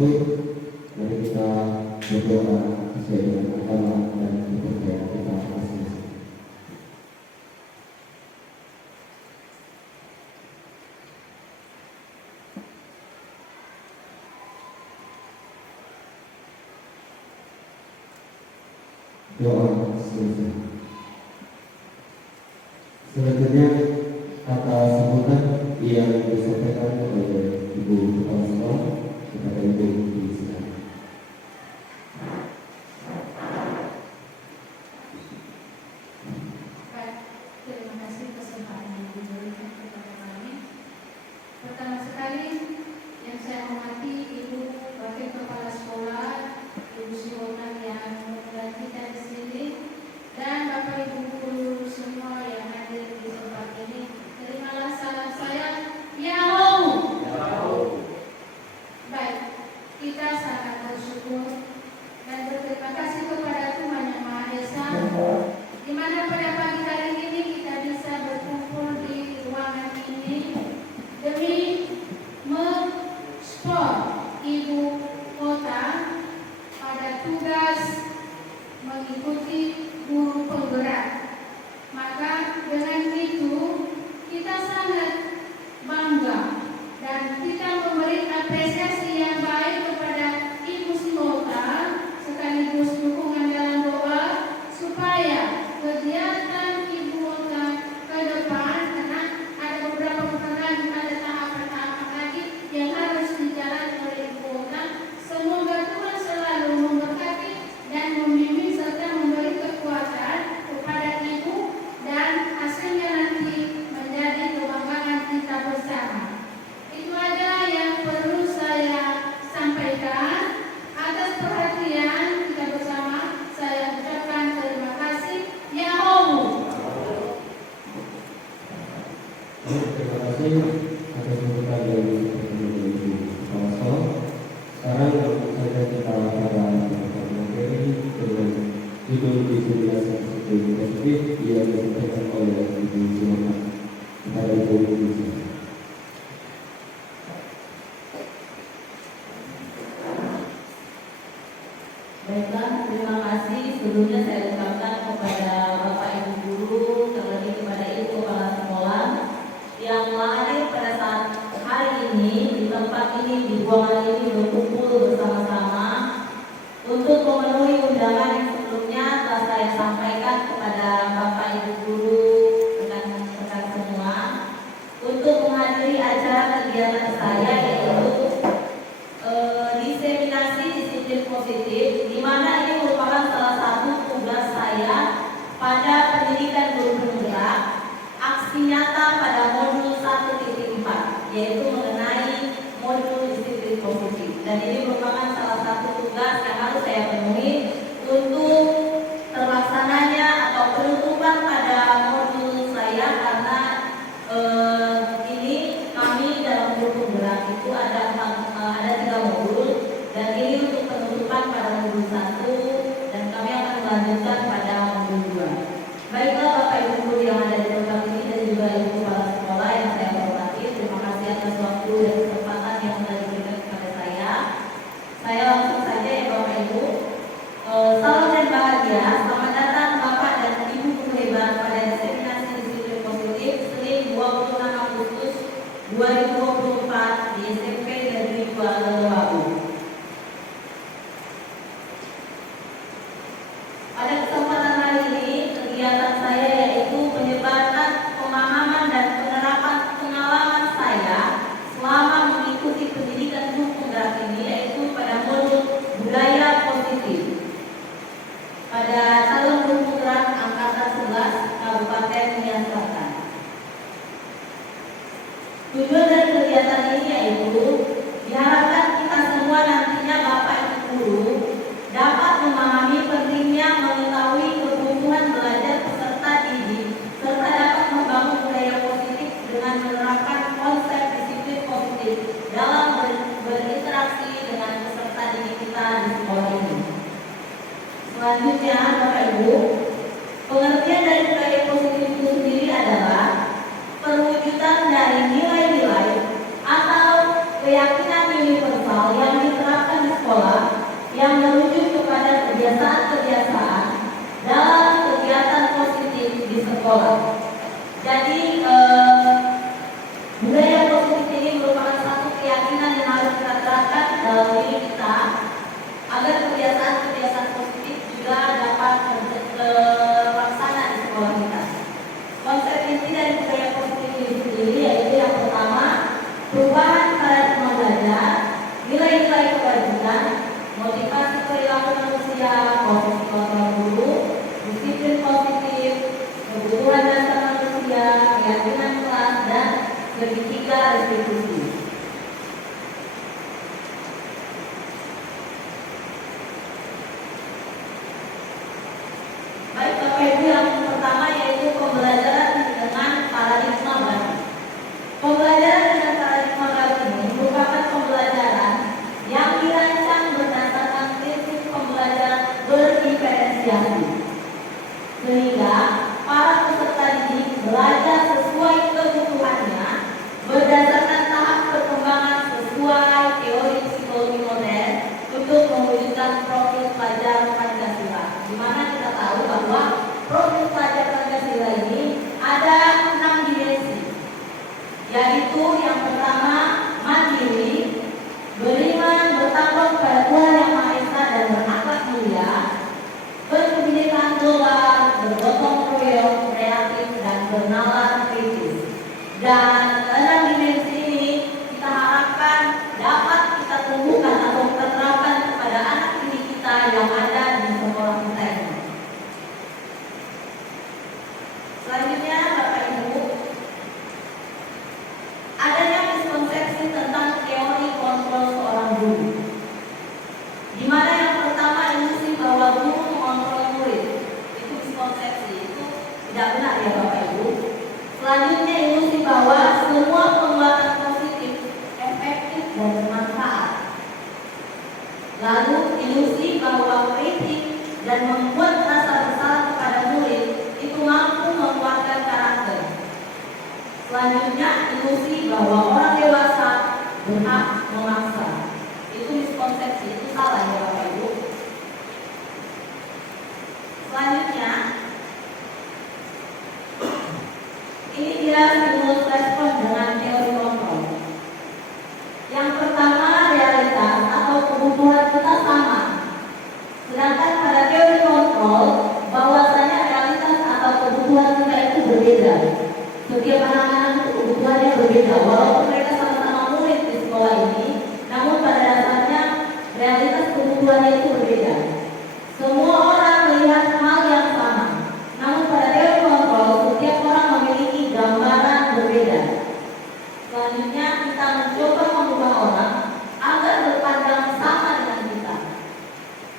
itu, mari kita berdoa sesuai dengan agama dan kepercayaan kita masing-masing. Doa selesai. Selanjutnya kata sambutan yang disampaikan oleh Ibu Kepala Sekolah kepada Ibu di sini. Baik, terima kasih kesempatan yang diberikan kepada kami. Pertama sekali yang saya hormati Ibu Wakil Kepala Sekolah, Ibu Siwona yang mengundang kita di sini, dan Bapak Ibu guru semua yang hadir di tempat ini. Terimalah salam saya, Yahoo. Baik, kita sangat bersyukur dan berterima kasih kepada Tuhan Yang Maha Esa, di mana pada pagi hari ini kita bisa berkumpul di ruangan ini demi mensupport Ibu Kota pada tugas mengikuti guru penggerak. Maka dengan itu kita sangat bangga dan kita memberi apresiasi yang baik kepada Ibu Kota sekaligus dukungan dalam doa supaya kegiatan Ibu Kota ke depan, karena ada beberapa pertanyaan, ada tahapan-tahapan lagi yang harus dijalani oleh Ibu Kota. Semoga Tuhan selalu memberkati dan membimbing serta memberi kekuatan kepada Ibu, dan hasilnya nanti menjadi kebanggaan kita bersama. Itu aja yang perlu saya sampaikan. Atas perhatian kita bersama, saya ucapkan terima kasih. Yahoo. Terima kasih atas sambutan dari Ibu Kepala Sekolah. Sekarang langsung saja kita pada materi dengan judul diskriminasi positif yang disampaikan oleh Ibu Siwona kepada Ibu di sini. Baiklah, terima kasih. Sebelumnya saya ucapkan kepada Bapak Ibu guru, terlebih kepada Ibu Kepala Sekolah yang hadir pada saat hari ini di tempat ini, di ruangan ini berkumpul bersama-sama untuk memenuhi undangan yang sebelumnya telah saya sampaikan kepada Bapak Ibu guru dan rekan semua untuk menghadiri acara kegiatan saya, yaitu diseminasi disiplin positif, di mana ini merupakan salah satu tugas saya pada pendidikan guru penggerak, aksi nyata pada modul 1.4, yaitu mengenai modul disiplin positif. Dan ini merupakan salah satu tugas yang harus saya penuhi untuk terlaksananya atau penutupan pada modul saya, karena ini kami dalam guru penggerak itu ada 3 modul, dan ini untuk penutupan pada modul 1, dan kami akan melanjutkan pada modul 2. Baiklah Bapak Ibu guru yang ada di tempat ini dan juga Ibu Kepala Sekolah yang saya hormati, terima kasih atas waktu dan kesempatan yang telah diberikan kepada saya. Saya langsung saja ya Bapak Ibu. Salam dan bahagia, selamat datang Bapak dan Ibu guru hebat pada diseminasi disiplin positif Senin 26 Agustus 2024 di SMP Negeri 2 Lewabu. Pada kesempatan hari ini, kegiatan saya yaitu penyebaran pemahaman dan penerapan pengalaman saya selama mengikuti pendidikan guru penggerak ini, yaitu pada modul budaya positif pada calon guru penggerak angkatan 11 Kabupaten Nias Selatan. Tujuan dari kegiatan ini yaitu sekolah. Jadi budaya positif ini merupakan satu keyakinan yang harus kita terapkan dalam diri kita agar kebiasaan-kebiasaan positif juga dapat terlaksana di sekolah kita. Konsep inti dari budaya positif ini sendiri yaitu yang pertama, perubahan paradigma belajar, nilai-nilai kewajiban, motivasi perilaku manusia, posisi kontrol guru, disiplin positif, kebutuhan dasar manusia, keyakinan kelas, dan segitiga restitusi. Baik Bapak Ibu, yang pertama yaitu pembelajaran dengan paradigma baru. Pembelajaran dengan paradigma baru ini merupakan pembelajaran yang dirancang berdasarkan prinsip pembelajaran berdiferensiasi, sehingga para peserta didik belajar sesuai kebutuhannya berdasarkan tahap perkembangan sesuai teori psikologi modern untuk mewujudkan profil pelajar Pancasila. Di mana kita tahu bahwa profil pelajar Pancasila ini ada 6 dimensi, yaitu yang pertama mandiri, beriman, bertakwa kepada Tuhan Yang Maha Esa dan berakhlak mulia, berkebinekaan global, bergotong royong, kreatif, dan bernalar kritis. Dan 6 dimensi ini kita harapkan dapat kita tumbuhkan atau kita terapkan kepada anak didik kita yang ada di sekolah kita ini. Selanjutnya Bapak Ibu, adanya miskonsepsi tentang teori kontrol seorang guru, di mana yang pertama ilusi bahwa guru mengontrol murid. Itu miskonsepsi, itu tidak benar ya Bapak Ibu. Selanjutnya ilusi bahwa semua penguatan positif efektif dan bermanfaat. Lalu ilusi bahwa kritik dan membuat rasa bersalah kepada murid itu mampu menguatkan karakter. Selanjutnya ilusi bahwa orang dewasa berhak memaksa. Itu miskonsepsi, itu salah ya Bapak Ibu. Selanjutnya ini dia stimulus respon dengan teori kontrol. Yang pertama, realitas atau kebutuhan kita sama. Sedangkan pada teori kontrol bahwasanya realitas atau kebutuhan kita itu berbeda. Setiap anak-anak itu kebutuhannya berbeda. Walaupun mereka sama-sama murid di sekolah ini, namun pada dasarnya realitas kebutuhannya itu berbeda. Semua orang melihat hal yang sama. Namun pada teori kontrol, setiap orang memiliki gambaran berbeda. Selanjutnya kita mencoba mengubah orang agar berpandang sama dengan kita.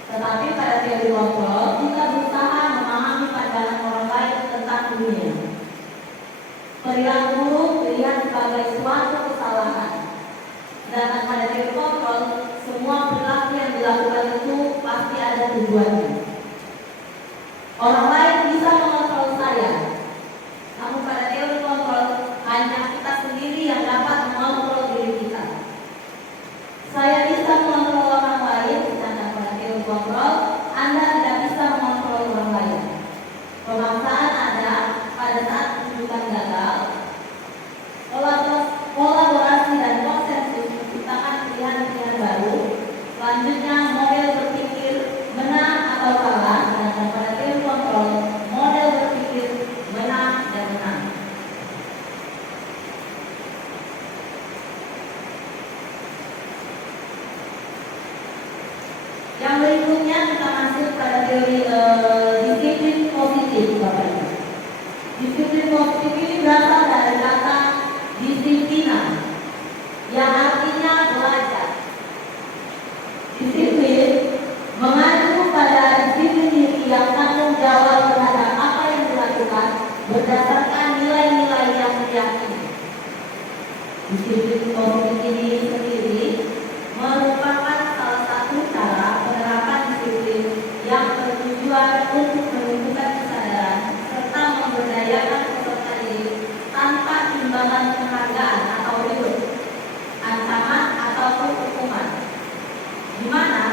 Tetapi pada teori kontrol, kita berusaha memahami pandangan orang lain tentang dunia. Perilaku buruk dilihat sebagai suatu kesalahan. Sedangkan pada teori kontrol, semua perilaku yang dilakukan itu pasti ada tujuannya. Orang lain bisa mengontrol saya, namun pada teori kontrol hanya kita sendiri yang dapat mengontrol diri kita. Saya bisa mengontrol orang lain, sedangkan pada teori kontrol Anda tidak bisa mengontrol orang lain. Pemaksaan ada pada saat tuntutan gagal. Kolaborasi dan konsensus menciptakan pilihan-pilihan baru. Selanjutnya model berpikir menang atau kalah, dan pada teori kontrol model berpikir menang dan menang. Yang berikutnya kita masuk pada teori disiplin positif, Bapak Ibu. Disiplin positif ini berasal dari kata disiplina, yang artinya belajar. Disiplin mengacu pada disiplin diri yang tanggung jawab terhadap apa yang dilakukan berdasarkan nilai-nilai yang diyakini. Disiplin positif ini sendiri merupakan salah satu cara penerapan disiplin yang bertujuan untuk menumbuhkan kesadaran serta memberdayakan peserta didik tanpa timbangan penghargaan atau reward, ancaman ataupun hukuman, di mana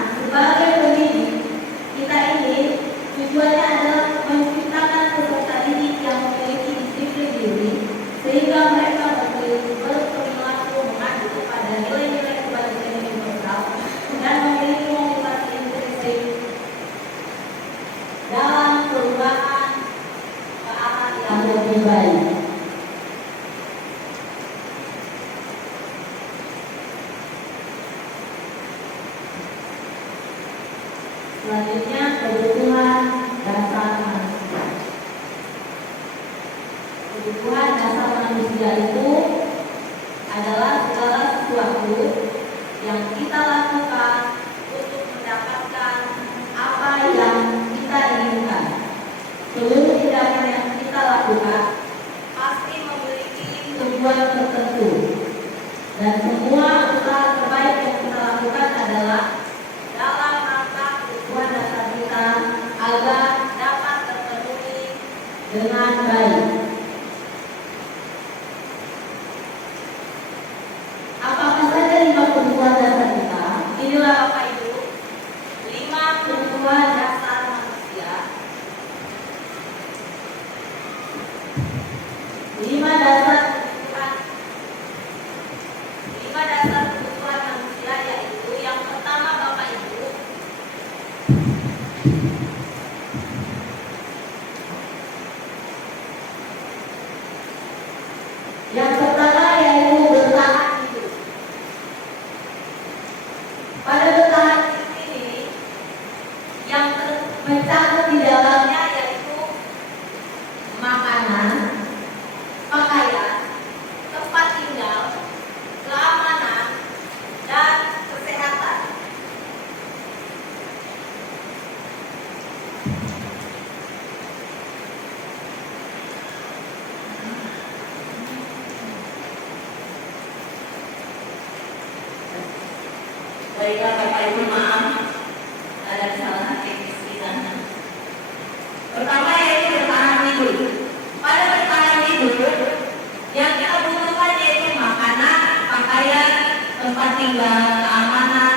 Selanjutnya kebutuhan dasar manusia. Kebutuhan dasar manusia itu adalah segala sesuatu yang kita lakukan untuk mendapatkan apa yang kita inginkan. Seluruh tindakan yang kita lakukan pasti memiliki tujuan tertentu, dan semua usaha terbaik yang kita lakukan adalah dalam rangka kebutuhan dasar kita agar dapat terpenuhi dengan baik. Apakah saja 5 kebutuhan dasar kita? Inilah Bapak Ibu, 5 kebutuhan dasar manusia. 5 dasar kebutuhan manusia, yaitu yang pertama Bapak Ibu, bertahan hidup. Pada bertahan hidup ini yang tercakup di dalamnya yaitu makanan, pakaian, tempat tinggal, keamanan, dan kesehatan. Baiklah Bapak Ibu, maaf ada kesalahan teknis di sana. Pertama yaitu bertahan hidup. Pada bertahan hidup yang kita butuhkan yaitu makanan, pakaian, tempat tinggal, keamanan,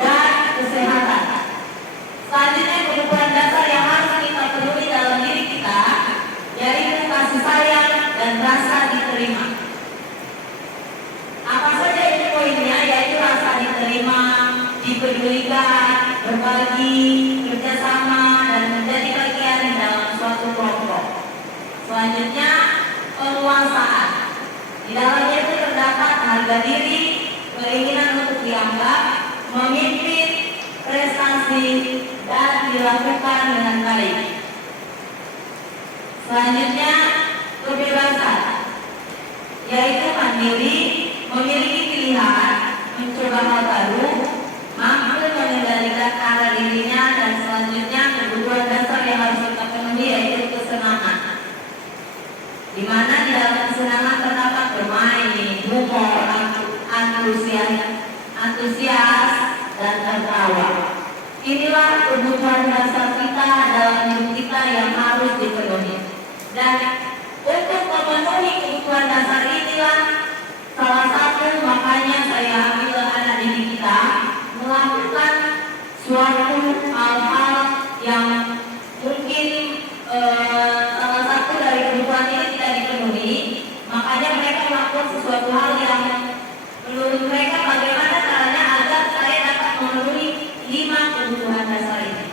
dan kesehatan. Selanjutnya kebutuhan dasar yang harus kita penuhi dalam diri kita yaitu kasih sayang dan rasa diterima. Apa saja itu poinnya? Yaitu rasa diterima, dipedulikan, berbagi, kerjasama, dan menjadi bagian dalam suatu kelompok. Selanjutnya penguasaan. Di dalamnya itu terdapat harga diri, keinginan untuk dianggap, memimpin, prestasi, dan dilakukan dengan baik. Selanjutnya kebebasan, yaitu mandiri, memiliki pilihan, mencoba hal baru, mampu mengendalikan arah dirinya, dan selanjutnya kebutuhan dasar yang harus kita penuhi yaitu kesenangan. Di mana di dalam kesenangan terdapat bermain, humor, antusias, dan tertawa. Inilah kebutuhan dasar kita dalam hidup kita yang harus dipenuhi. Dan untuk memenuhi kebutuhan dasar inilah salah satu makanya saya ambil anak didik kita melakukan suatu hal-hal yang mungkin salah satu dari kebutuhan ini tidak dipenuhi. Makanya mereka melakukan sesuatu hal yang menurut mereka bagaimana caranya agar saya dapat memenuhi 5 kebutuhan dasar ini.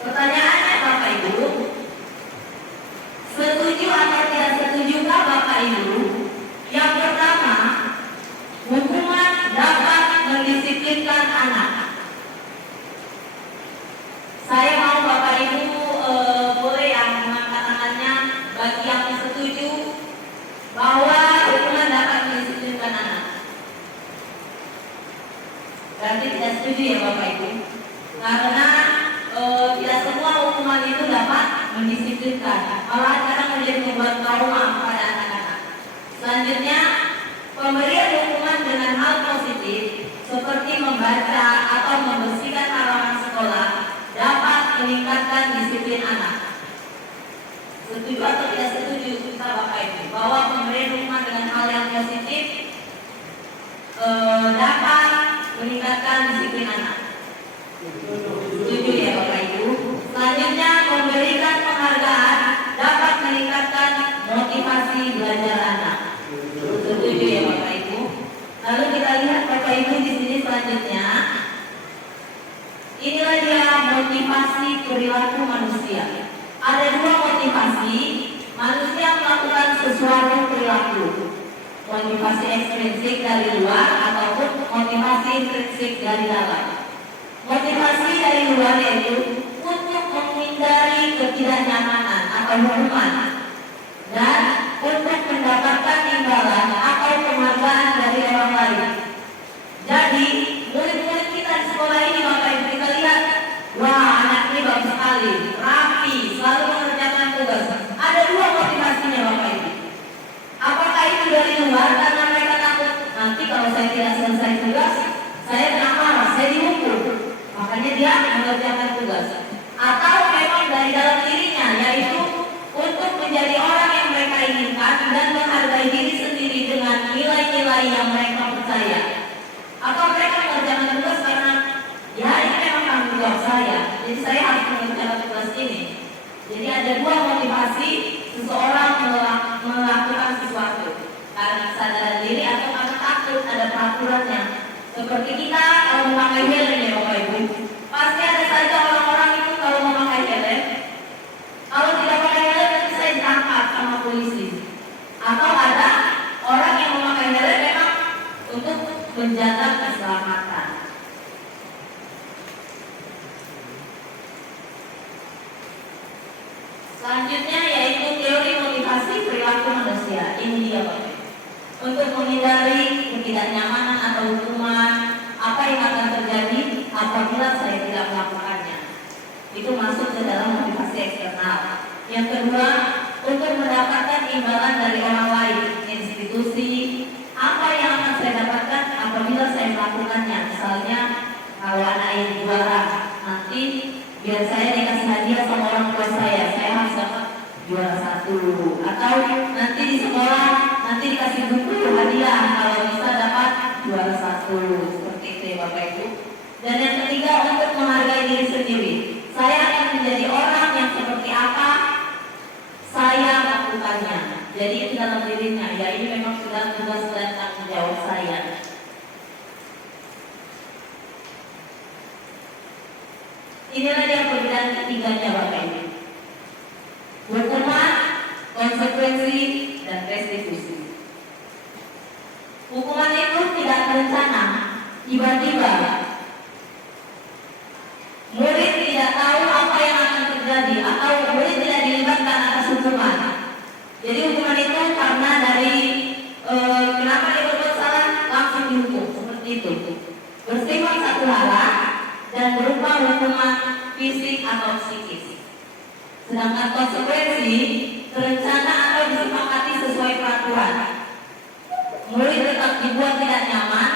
Pertanyaannya Bapak Ibu, setuju atau tidak setujukah Bapak Ibu? Yang pertama, hukuman dapat mendisiplinkan anak. Saya mau Bapak Ibu boleh yang mengangkat tangannya bagi yang setuju bahwa hukuman dapat mendisiplinkan anak. Berarti tidak setuju ya Bapak Ibu? Karena tidak semua hukuman itu dapat mendisiplinkan, malah kadang menjadi membuat trauma pada anak-anak. Selanjutnya, pemberian hukuman dengan hal positif seperti membaca atau membersihkan halaman sekolah dapat meningkatkan disiplin anak. Setuju atau tidak setuju kita Bapak Ibu bahwa pemberian hukuman dengan hal yang positif dapat meningkatkan disiplin anak? Setuju ya Bapak Ibu. Selanjutnya, memberikan penghargaan dapat meningkatkan motivasi belajar anak. Setuju ya Bapak Ibu. Lalu kita lihat Bapak Ibu di sini selanjutnya. Inilah dia motivasi perilaku manusia. Ada 2 motivasi manusia melakukan sesuatu perilaku. motivasi ekstrinsik dari luar ataupun motivasi intrinsik dari dalam. Motivasi dari luar yaitu untuk menghindari ketidaknyamanan atau hukuman dan untuk mendapatkan imbalan atau penghargaan dari orang lain. Jadi murid-murid kita di sekolah ini Bapak Ibu, kita lihat, wah anak ini bagus sekali, rapi, selalu mengerjakan tugas. Ada dua motivasinya Bapak Ibu. Apakah itu dari luar karena mereka takut nanti kalau saya tidak selesai tugas, saya kena marah, saya dihukum, makanya dia mengerjakan tugas. Atau memang dari dalam dirinya, yaitu untuk menjadi orang yang mereka inginkan dan menghargai diri sendiri dengan nilai-nilai yang mereka percaya. Atau mereka mengerjakan tugas karena ya ini memang tanggung jawab saya, jadi saya harus mengerjakan tugas ini. Jadi ada dua motivasi seseorang melakukan sesuatu, karena kesadaran diri atau karena takut ada peraturannya. Seperti kita kalau memakai helm ya Bapak Ibu, pasti ada saja orang-orang itu kalau memakai helm, kalau tidak pakai helm nanti saya ditangkap sama polisi. Atau ada orang yang memakai helm memang untuk menjaga keselamatan. Selanjutnya yaitu teori motivasi perilaku manusia. Ini dia Bapak. Untuk menghindari ketidaknyamanan atau hukuman, apa yang akan terjadi apabila saya tidak melakukannya. Itu masuk ke dalam motivasi eksternal. Yang kedua, untuk mendapatkan imbalan dari orang lain, institusi. Apa yang akan saya dapatkan apabila saya melakukannya? Misalnya kalau anak ini juara, nanti biar saya dikasih hadiah sama orang tua saya harus dapat juara 1. Atau nanti di sekolah nanti dikasih buku hadiah kalau bisa dapat juara 1. Seperti itu ya Bapak Ibu. Dan yang ketiga, untuk menghargai diri sendiri. Saya akan menjadi orang yang seperti apa saya lakukannya. Jadi itu dalam dirinya, ya ini memang sudah tugas dan tanggung jawab saya. Inilah dia perbedaan ketiganya Bapak Ibu. Hukuman, konsekuensi, dan restitusi. Hukuman itu tidak berencana, tiba-tiba. Murid tidak tahu apa yang akan terjadi atau murid tidak dilibatkan atas hukuman. Jadi hukuman itu karena dari kenapa dia berbuat salah langsung dihukum seperti itu. Bersifat satu hara dan berupa hukuman fisik atau psikis. Sedangkan konsekuensi terencana atau disepakati sesuai peraturan. Murid tetap dibuat tidak nyaman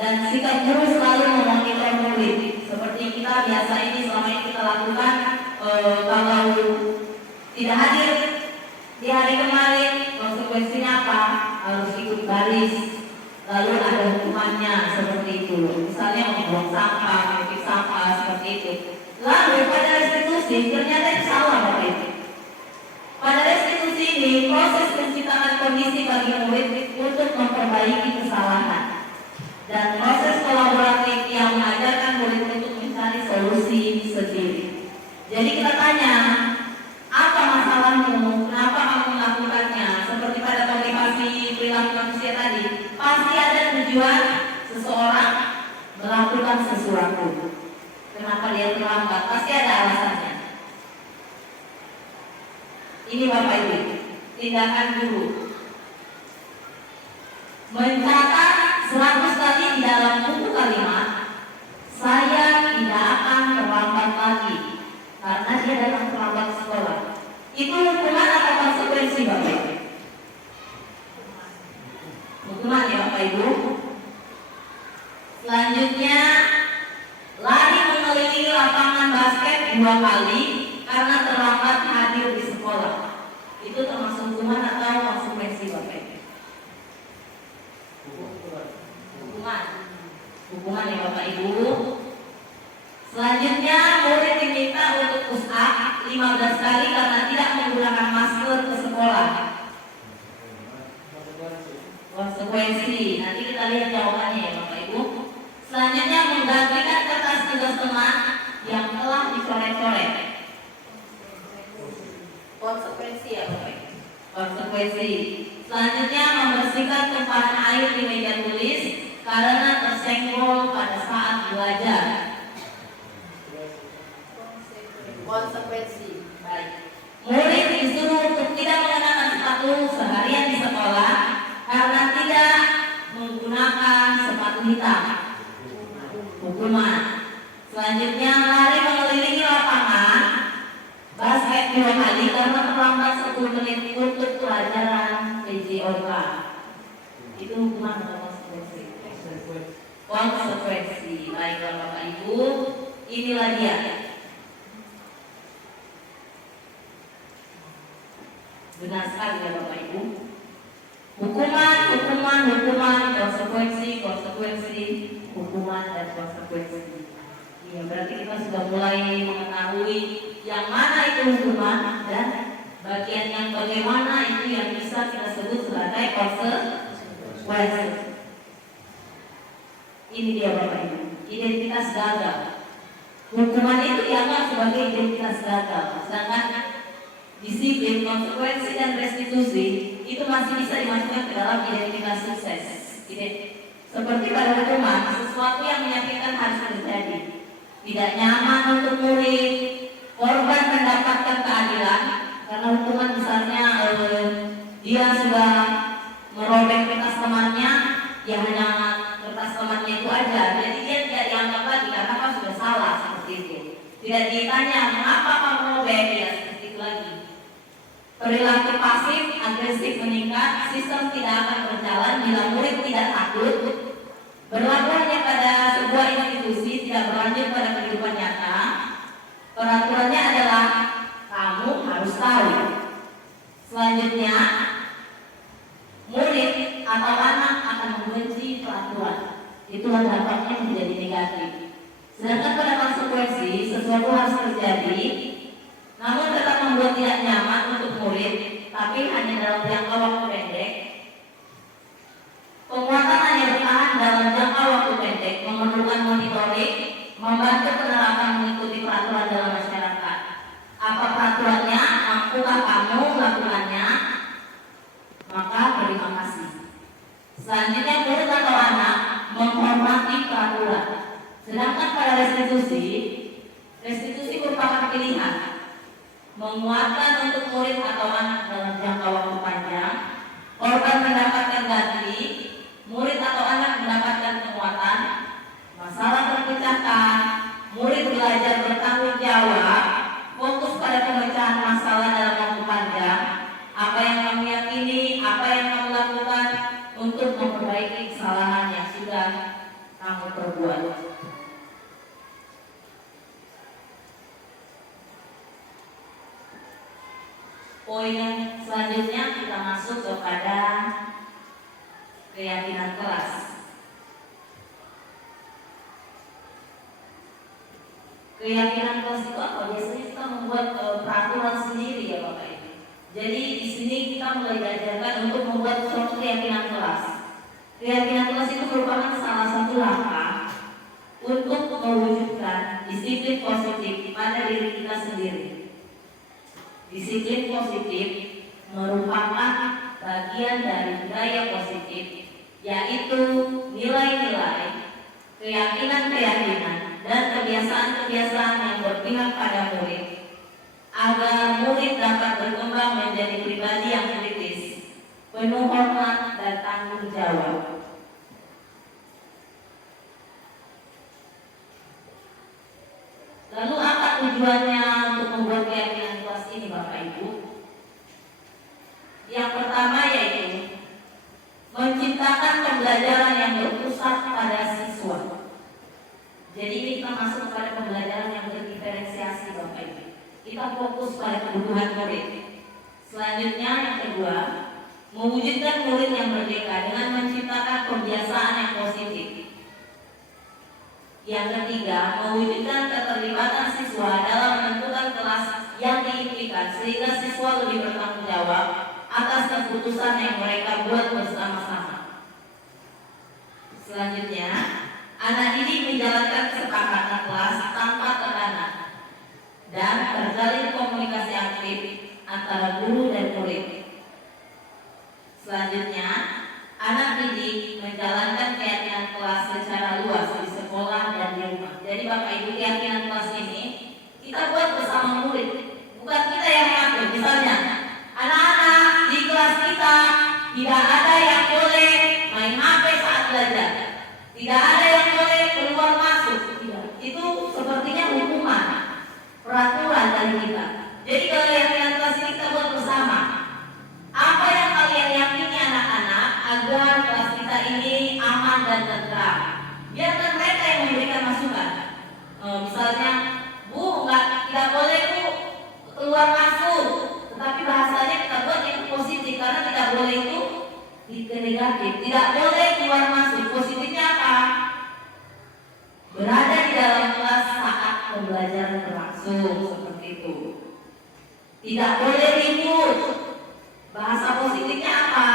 dan sikap guru selalu memonitor murid. Seperti kita biasa ini selama ini kita lakukan, kalau tidak hadir di hari kemarin, konsekuensinya apa? Harus ikut baris, lalu ada hukumannya seperti itu. Misalnya membuang sampah, memiliki sampah seperti itu. Lalu pada restitusi ternyata itu salah Bapak Ibu. Pada restitusi ini proses menciptakan kondisi bagi murid untuk memperbaiki kesalahan dan proses kolaboratif yang mengajarkan murid untuk mencari solusi sendiri. Jadi kita tanya, apa masalahmu? Kenapa kamu melakukannya? Seperti pada motivasi perilaku manusia tadi, pasti ada tujuan seseorang melakukan sesuatu. Kenapa dia terlambat? Pasti ada alasannya. Ini Bapak Ibu, tindakan guru. Mencatat 100 kali di dalam buku kalimat, saya tidak akan terlambat lagi karena dia datang terlambat sekolah. Itu hukuman atau konsekuensi Bapak Ibu? Hukuman ya Bapak Ibu. Selanjutnya, lari mengelilingi lapangan basket 2 kali karena terlambat hadir di sekolah. Itu termasuk hukuman atau konsekuensi Bapak Ibu? Hukuman ya Bapak Ibu. Selanjutnya, murid diminta untuk push up 15 kali karena tidak menggunakan masker ke sekolah. Konsekuensi. Nanti kita lihat jawabannya ya Bapak Ibu. Selanjutnya, menggantikan kertas tugas teman yang telah dicoret-coret. Konsekuensi ya Bapak Ibu. Konsekuensi. Selanjutnya membersihkan tumpahan air di meja tulis karena tersenggol pada saat belajar. Konsekuensi. Baik. Murid disuruh untuk tidak mengenakan sepatu seharian di sekolah karena tidak menggunakan sepatu hitam. Hukuman. Selanjutnya lari mengelilingi lapangan basket 2 kali karena terlambat 10 menit untuk pelajaran PJOK. Itu hukuman atau konsekuensi? Konsekuensi. Baiklah Bapak Ibu, inilah dia. Benar sekali ya Bapak Ibu. Hukuman, konsekuensi, hukuman dan konsekuensi. Ya, berarti kita sudah mulai mengetahui yang mana itu hukuman dan bagian yang bagaimana itu yang bisa kita sebut sebagai konsekuensi. Ini dia Bapak Ibu, identitas gagal. Hukuman itu dianggap sebagai identitas gagal, sedangkan disiplin, konsekuensi dan restitusi itu masih bisa dimasukkan ke dalam identitas sukses. Seperti pada hukuman, sesuatu yang menyakitkan harus terjadi. Tidak nyaman untuk murid, korban mendapatkan keadilan karena hukuman misalnya dia sudah merobek kertas temannya, ya hanya kertas temannya itu aja, jadi dia tidak dianggap lagi karena kan sudah salah seperti itu. Tidak ditanya mengapa kamu merobek, ya seperti itu lagi. Perilaku pasif, agresif meningkat, sistem tidak akan berjalan bila murid tidak takut. Berlaku hanya pada sebuah institusi, tidak berlanjut pada kehidupan nyata. Peraturannya adalah kamu harus tahu. Selanjutnya, murid atau anak akan membenci peraturan. Itulah dampaknya menjadi negatif. Sedangkan pada konsekuensi, sesuatu harus terjadi, namun tetap membuat tidak nyaman untuk murid, tapi hanya dalam jangka waktu pendek. Penguatan hanya bertahan dalam jangka waktu pendek, memerlukan monitoring, membantu penerapan mengikuti peraturan dalam masyarakat. Apa peraturannya? Mampukah kamu melakukannya? Maka terima kasih. Selanjutnya, murid atau anak menghormati peraturan. Sedangkan pada restitusi merupakan pilihan. Menguatkan untuk murid atau anak dalam jangka waktu panjang, korban mendapatkan ganti, murid atau anak mendapatkan penguatan, masalah terpecahkan, murid belajar bertanggung jawab, fokus pada pemecahan masalah dalam waktu panjang, apa yang kamu yakini, apa yang kamu lakukan untuk memperbaiki kesalahan yang sudah kamu perbuat. Poin selanjutnya kita masuk kepada keyakinan kelas. Keyakinan kelas itu apa? Biasanya kita membuat peraturan sendiri ya Bapak Ibu. Jadi di sini kita mulai diajarkan untuk membuat suatu keyakinan kelas. Keyakinan kelas itu merupakan salah satu langkah untuk mewujudkan disiplin positif pada diri kita sendiri. Disiplin positif merupakan bagian dari budaya positif, yaitu nilai-nilai, keyakinan-keyakinan, dan kebiasaan-kebiasaan yang berpihak pada murid, agar murid dapat berkembang menjadi pribadi yang kritis, penuh hormat dan tanggung jawab. Lalu apa tujuannya untuk membuat keyakinan kelas ini Bapak Ibu? Yang pertama yaitu menciptakan pembelajaran yang berpusat pada siswa. Jadi ini kita masuk pada pembelajaran yang berdiferensiasi Bapak Ibu. Kita fokus pada kebutuhan murid. Selanjutnya yang kedua, mewujudkan murid yang merdeka dengan menciptakan kebiasaan yang positif. Yang ketiga, mewujudkan keterlibatan siswa dalam menentukan kelas yang diimpikan sehingga siswa lebih bertanggung jawab atas keputusan yang mereka buat bersama-sama. Selanjutnya, anak didik menjalankan kesepakatan kelas tanpa tekanan dan terjalin komunikasi aktif antara guru dan murid. Selanjutnya, anak didik menjalankan keyakinan kelas secara luas di sekolah dan di rumah. Jadi Bapak Ibu, keyakinan kelas ini kita buat bersama murid, bukan kita yang mengatur. Misalnya, anak-anak di kelas kita tidak ada yang boleh main HP saat belajar, tidak ada yang boleh keluar masuk. Tidak. Itu sepertinya hukuman, peraturan dari kita. Jadi kalau keyakinan kelas ini kita buat bersama. Apa yang kalian yakini anak-anak agar kelas kita ini aman dan tentram? Biarkan mereka yang memberikan masukan. Misalnya, Bu, tidak boleh Bu keluar masuk, tetapi bahasanya kita buat yang positif karena tidak boleh itu negatif. Tidak boleh keluar masuk. Positifnya apa? Berada di dalam kelas saat pembelajaran berlangsung, seperti itu. Tidak boleh ribut. Bahasa positifnya apa?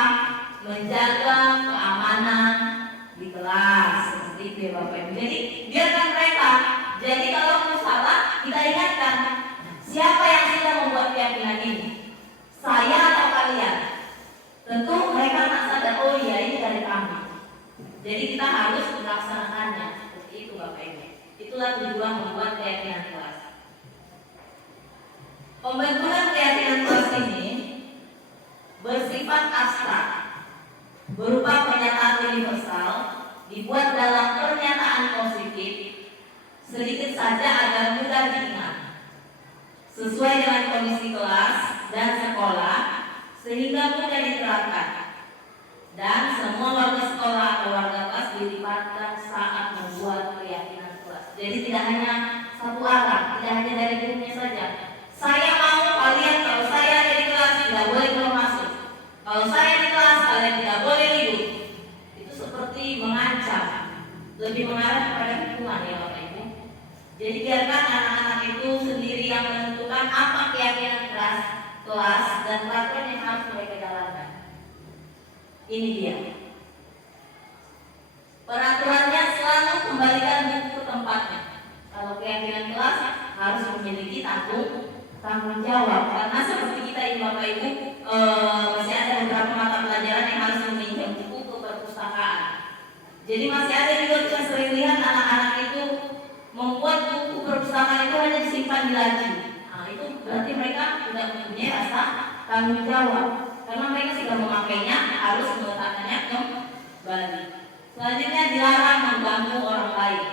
Menjaga keamanan di kelas, seperti itu ya Bapak Ibu. Jadi biarkan mereka. Jadi kalau mau salah, kita ingatkan siapa yang sudah membuat keyakinan ini? Saya atau kalian? Tentu mereka akan sadar, oh iya ini dari kami. Jadi kita harus melaksanakannya, seperti itu Bapak Ibu. Itulah tujuan membuat keyakinan kelas. Pembentukan keyakinan kelas ini bersifat abstrak, berupa pernyataan universal, dibuat dalam pernyataan positif, sedikit saja agar mudah diingat, sesuai dengan kondisi kelas dan sekolah, sehingga mudah diterapkan. Dan semua warga sekolah atau warga kelas dilibatkan saat membuat keyakinan kelas. Jadi tidak hanya satu arah, tidak hanya dari gurunya saja. Saya mau kalian, kalau saya ada di kelas tidak boleh keluar masuk. Kalau saya di kelas kalian tidak boleh ribut. Itu seperti mengancam, lebih mengarah kepada hukuman ya Bapak Ibu. Jadi biarkan anak-anak itu sendiri yang menentukan apa keyakinan kelas dan peraturan yang harus mereka jalankan. Ini dia. Peraturannya selalu kembalikan buku ke tempatnya. Kalau keyakinan kelas harus memiliki tanggung jawab, karena seperti kita ini Bapak Ibu masih ada beberapa mata pelajaran yang harus meminjam buku ke perpustakaan. Jadi masih ada juga kita sering lihat anak-anak itu membuat buku perpustakaan itu hanya disimpan di laci. Nah, itu berarti mereka tidak mempunyai rasa tanggung jawab, karena mereka sudah memakainya harus meletakkannya kembali. Selanjutnya, dilarang mengganggu orang lain.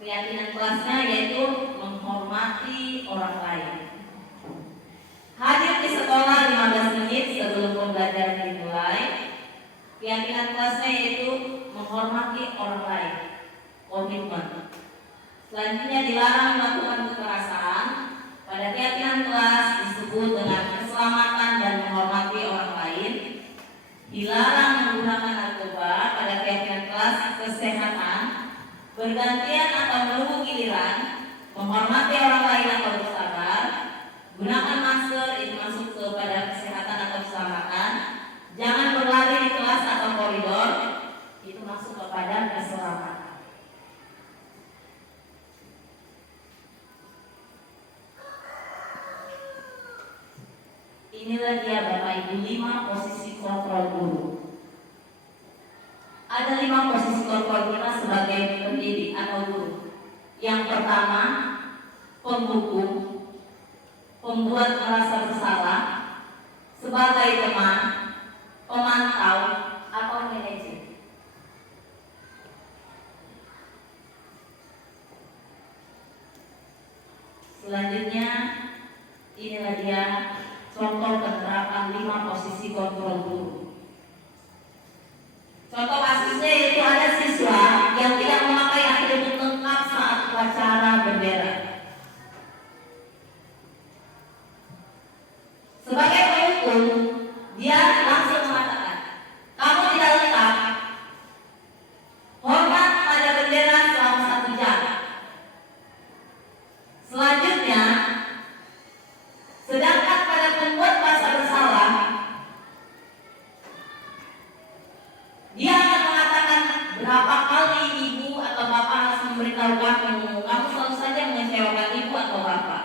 Keyakinan kelasnya yaitu menghormati orang lain. Hadir di sekolah 15 menit sebelum pembelajaran dimulai. Keyakinan kelasnya yaitu menghormati orang lain. Komitmen. Selanjutnya, dilarang melakukan kekerasan. Pada keyakinan kelas disebut dengan keselamatan dan menghormati orang lain. Dilarang menggunakan narkoba. Pada keyakinan kelas kesehatan. Bergantian atau menunggu giliran, menghormati orang lain atau bersabar, gunakan masker, itu masuk kepada kesehatan atau keselamatan, jangan berlari di kelas atau koridor, itu masuk kepada keselamatan. Inilah dia Bapak Ibu 5 posisi kontrol guru. Ada 5 posisi kontrol kita sebagai pendidik atau guru. Yang pertama, penghukum, pembuat merasa bersalah, sebagai teman, pemantau, atau manajer. Selanjutnya, inilah dia contoh penerapan 5 posisi kontrol guru. Contoh kasusnya yaitu ada siswa yang tidak memakai atribut lengkap saat upacara bendera. Sebagai penghukum, dia langsung mengatakan, kamu tidak lengkap, hormat pada bendera selama 1 jam. Selanjutnya, sedangkan pada pembuat merasa bersalah, dia akan mengatakan berapa kali ibu atau bapak harus memberitahu kamu selalu saja mengecewakan ibu atau bapak.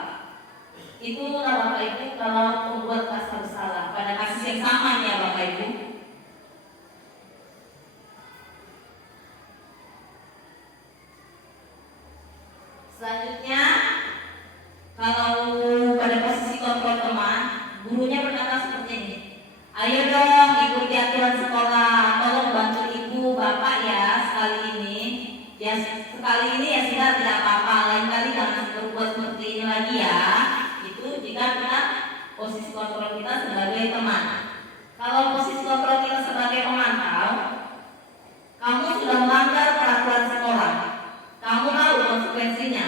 Itulah Bapak Ibu kalau pembuat merasa bersalah. Pada kasus yang sama ya Bapak Ibu. Selanjutnya, kalau pada posisi kontrol teman, gurunya berkata seperti ini. Ayo dong ikuti aturan sekolah, tolong bantu ibu bapak ya sekali ini. Ya sekali ini ya sudah tidak apa-apa, lain kali jangan berbuat seperti ini lagi ya. Itu jika kita posisi kontrol kita sebagai teman. Kalau posisi kontrol kita sebagai pemantau, kamu sudah melanggar peraturan sekolah. Kamu tahu konsekuensinya.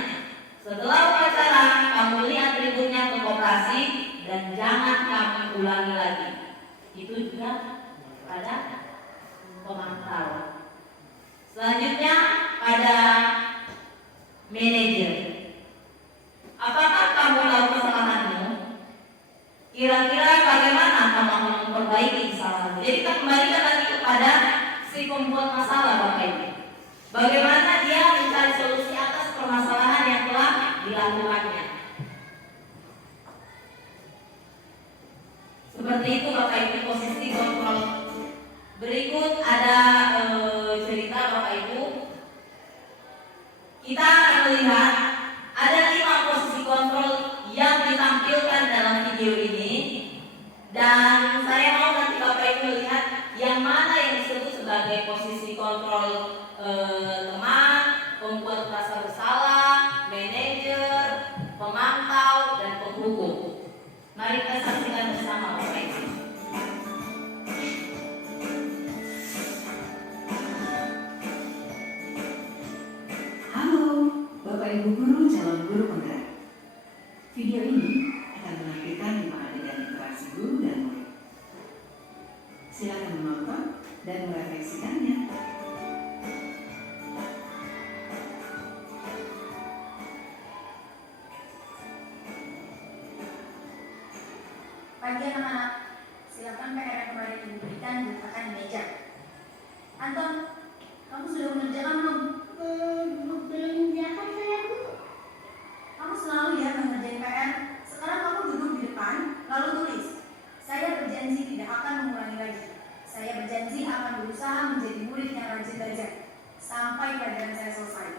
Setelah upacara, kamu lihat ributnya ke koperasi dan jangan kamu ulangi lagi. Itu juga pada pemantau. Selanjutnya pada manajer. Apakah kamu tahu kesalahanmu? Kira-kira bagaimana kamu akan memperbaiki kesalahanmu? Jadi kita kembalikan lagi kepada si pembuat masalah Bapak Ibu. Bagaimana dia mencari solusi atas permasalahan yang telah dilakukannya. Seperti itu Bapak Ibu posisi kontrol. Berikut ada cerita Bapak Ibu. Kita akan melihat ada 5 posisi kontrol yang ditampilkan dalam video ini. Dan saya mau nanti Bapak Ibu melihat yang mana yang disebut sebagai posisi kontrol teman, pembuat merasa bersalah, manajer, pemantau, dan penghukum. Mari kita saksikan bersama Bapak Ibu. Halo, Bapak Ibu guru calon guru penggerak. Video ini akan menampilkan 5 adegan interaksi guru dan murid. Silakan menonton dan merefleksikannya. Pagi anak-anak, silakan PR yang kemarin ibu berikan diletakkan di meja. Anton, kamu sudah mengerjakan belum? Belum mengerjakan saya, Bu. Kamu selalu ya mengerjain PR. Sekarang kamu duduk di depan, lalu tulis. Saya berjanji tidak akan mengulangi lagi. Saya berjanji akan berusaha menjadi murid yang rajin belajar sampai pelajaran saya selesai.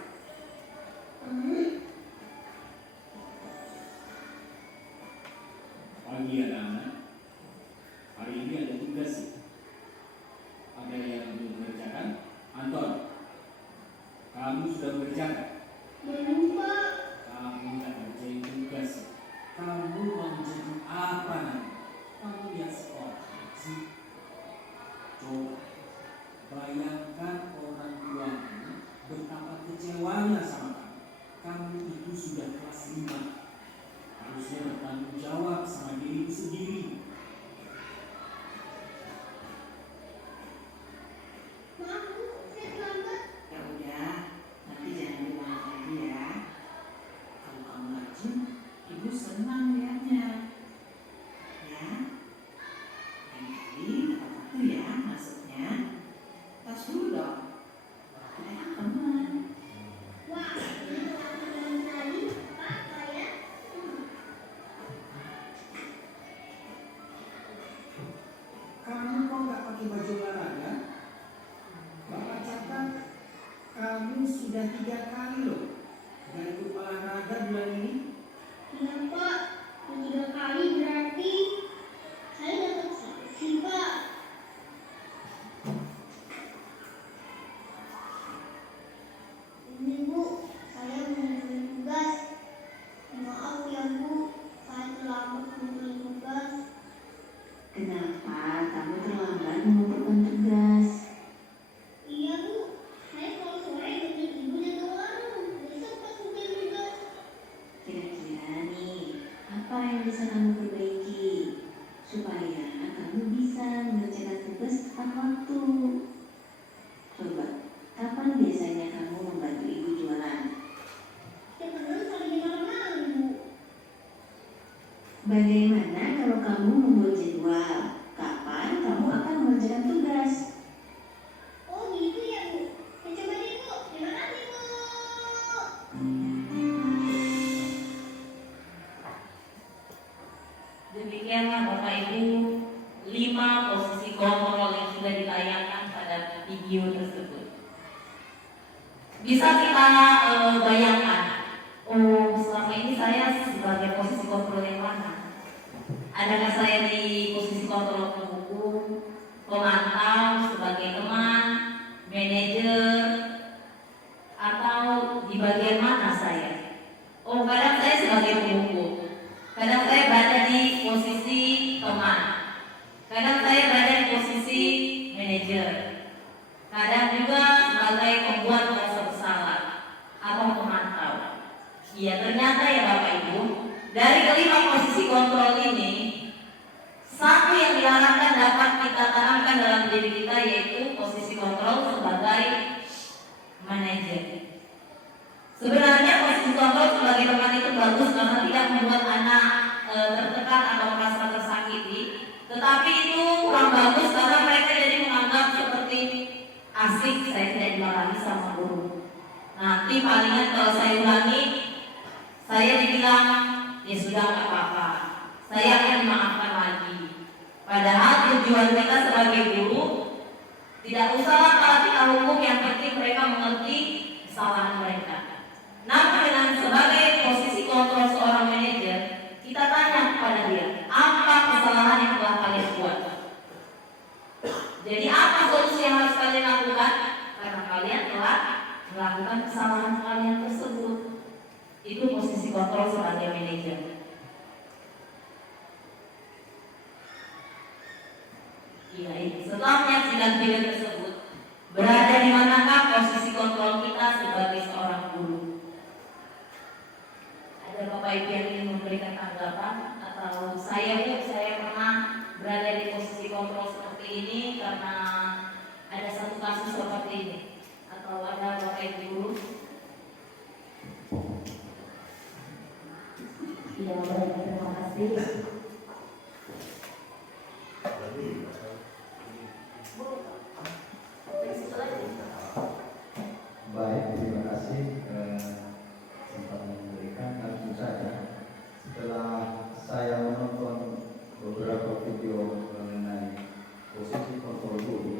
Pagi anak-anak, hari ini ada tugas. Ada yang belum mengerjakan? Anton, kamu sudah mengerjakan? Belum, Pak. Kamu tidak mengerjain tugas. Kamu mau jadi apa nanti? Kamu lihat sekolah sih. Coba bayangkan orang tuamu betapa kecewanya sama kamu. Kamu itu sudah kelas 5. Harusnya bertanggung jawab sama diri sendiri. Maaf, Bu. Saya terlambat. Ya udah, nanti jangan diulang lagi ya. Kalau kamu rajin, ibu senang lihatnya. Ya, lain kali tepat waktu ya masuknya. Tas dulu dong. Kita kan teman. Wah, ini teman tadi, Pak, saya. Kamu kok nggak pakai baju olahraga? Bapak catat kamu sudah 3 kali loh nggak ikut olahraga bulan ini. Iya, Pak. 3 kali berarti saya dapat sanksi, Pak. Ini, Bu. Saya mengumpulkan tugas. Maaf ya, Bu. Saya terlambat mengumpulkan tugas. Kenapa kamu terlambat mengumpulkan tugas? Iya, Bu. Saya kalau sore dengan ibu jaga warung. Besok pas bukan tugas. Kira-kira nih, apa yang bisa kamu perbaiki supaya kamu bisa mengerjakan tugas tepat waktu? Coba, kapan biasanya kamu membantu ibu jualan? Setiap hari saling malam-malam, Bu. Bagaimana kalau kamu membuat jadwal? Kapan kamu akan mengerjakan tugas? Oh gitu ya, Bu. Ya, coba deh, Bu. Terima kasih, Bu. Demikianlah Bapak Ibu 5 posisi kontrol yang sudah ditayangkan pada video tersebut. Bisa kita bayangkan, oh selama ini saya sebagai posisi kontrol yang mana? Adakah saya di posisi kontrol pendukung, pemantau, sebagai teman, manajer, atau di bagian mana saya? Oh, kadang saya sebagai pendukung, kadang saya berada di posisi teman, kadang saya berada di posisi manajer, kadang juga sebagai pembuat merasa bersalah atau pemantau. Iya, ternyata ya Bapak Ibu, dari kelima posisi kontrol ini, satu yang diharapkan dapat kita tanamkan dalam diri kita, yaitu posisi kontrol sebagai manajer. Sebenarnya posisi kontrol sebagai teman itu bagus karena tidak membuat anak tertekan atau merasa tersakiti, tetapi itu kurang bagus karena mereka jadi menganggap seperti asik saya tidak dimarahi sama guru. Nanti palingan kalau saya ulangi, saya dibilang ya sudah nggak apa-apa, saya akan dimaafkan lagi. Padahal tujuan kita sebagai guru tidak usahlah kalau kita hukum, yang penting mereka mengerti kesalahan mereka. Namun dengan sebagai posisi kontrol seorang manajer, kita tanya kepada dia, apa kesalahan yang telah kalian buat? Jadi apa solusi yang harus kalian lakukan? Karena kalian telah melakukan kesalahan kalian tersebut. Itu posisi kontrol sebagai manajer. Iya, setelah menyaksikan video tersebut, berada di manakah posisi kontrol kita sebagai seorang guru? Ada Bapak Ibu yang ingin memberikan tanggapan, atau saya pernah berada di posisi kontrol seperti ini karena ada satu kasus seperti ini, atau ada Bapak Ibu guru? Iya, baik, terima kasih. Baik, terima kasih kesempatan yang diberikan. Tentu saja setelah saya menonton beberapa video mengenai posisi kontrol guru,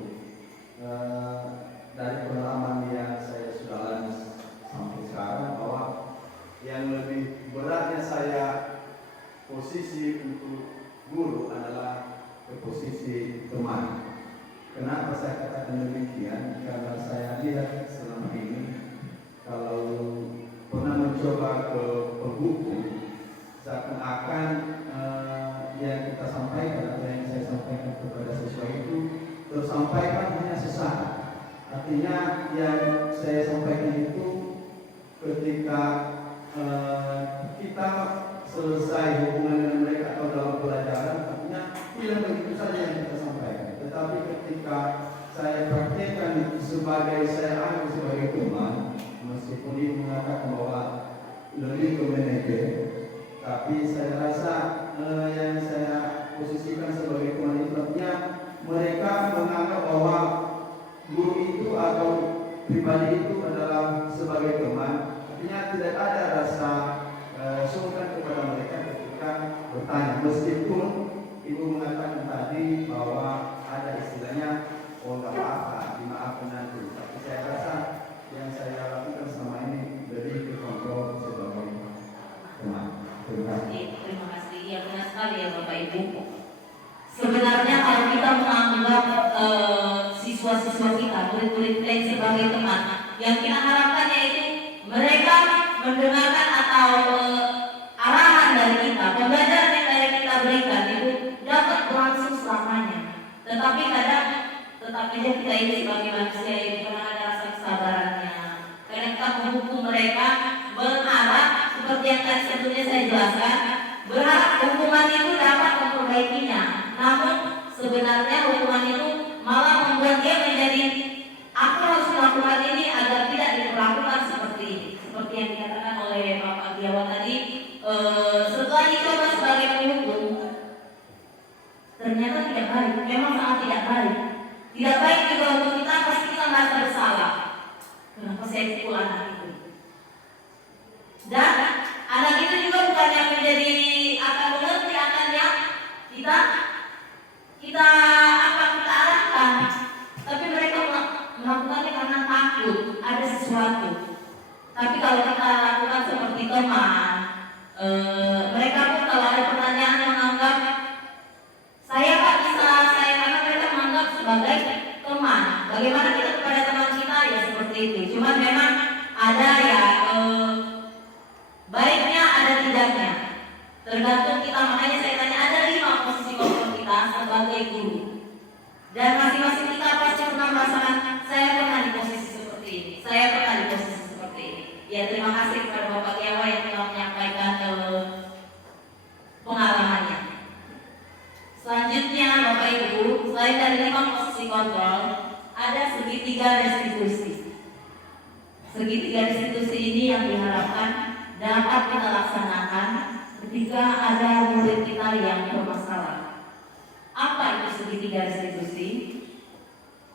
dari pengalaman yang saya sudah alami sampai sekarang, bahwa yang lebih beratnya saya posisi untuk guru adalah ke posisi teman. Kenapa saya katakan demikian? Karena saya lihat selama ini, kalau pernah mencoba ke penghukum, seakan-akan yang kita sampaikan atau yang saya sampaikan kepada siswa itu tersampaikan hanya sesaat. Artinya yang saya sampaikan itu ketika kita selesai hubungan dengan mereka atau dalam pelajaran, artinya tidak begitu saja yang kita sampaikan. Tetapi ketika saya praktekkan sebagai, saya anggap sebagai teman, meskipun dia mengatakan bahwa lebih ke manajer, tapi saya rasa yang saya posisikan sebagai teman itu artinya mereka menganggap bahwa guru itu atau pribadi itu adalah sebagai teman. Artinya tidak ada rasa sungkan kepada mereka ketika bertanya, meskipun ibu mengatakan tadi bahwa ada istilahnya oh nggak apa-apa, dimaafkan nanti. Tapi saya rasa yang saya lakukan selama ini lebih dikontrol sebagai teman. Terima kasih. Ya, benar sekali ya Bapak Ibu. Sebenarnya kalau kita menganggap siswa-siswa kita, murid-murid kita sebagai teman, yang kita harapkan yaitu mereka mendengarkan atau arahan dari kita, pembelajaran yang dari kita berikan itu dapat berlangsung selamanya. Tetapi kadang tetap saja kita ini sebagai manusia yang pernah ada rasa kesabarannya. Kadang kita menghukum mereka, berharap seperti yang tadi sebelumnya saya jelaskan, berharap hukuman itu dapat memperbaikinya. Namun sebenarnya hukuman itu malah membuat dia menjadi, aku harus melakukan ini agar tidak diperlakukan seperti ini. Seperti yang dikatakan oleh Bapak Diawan tadi, setelah dicoba sebagai penghukum, ternyata tidak baik, memang sangat tidak baik. Tidak baik juga untuk kita, pasti kita merasa bersalah. Kenapa saya pukul anak itu? Dan anak itu juga bukan yang menjadi akan mengerti akan yang kita Bagaimana kita kepada teman kita ya seperti itu. Cuman memang ada ya baiknya ada tidaknya. Tergantung kita, makanya saya tanya ada 5 posisi kontrol kita sebagai guru. Dan masing-masing kita pasti pernah merasakan saya pernah di posisi seperti ini. Saya pernah di posisi seperti ini. Ya terima kasih kepada Bapak Kiawa yang telah menyampaikan pengalamannya. Selanjutnya Bapak Ibu, selain dari 5 posisi kontrol, ada segitiga restitusi. Segitiga restitusi ini yang diharapkan dapat kita laksanakan ketika ada murid kita yang bermasalah. Apa itu segitiga restitusi?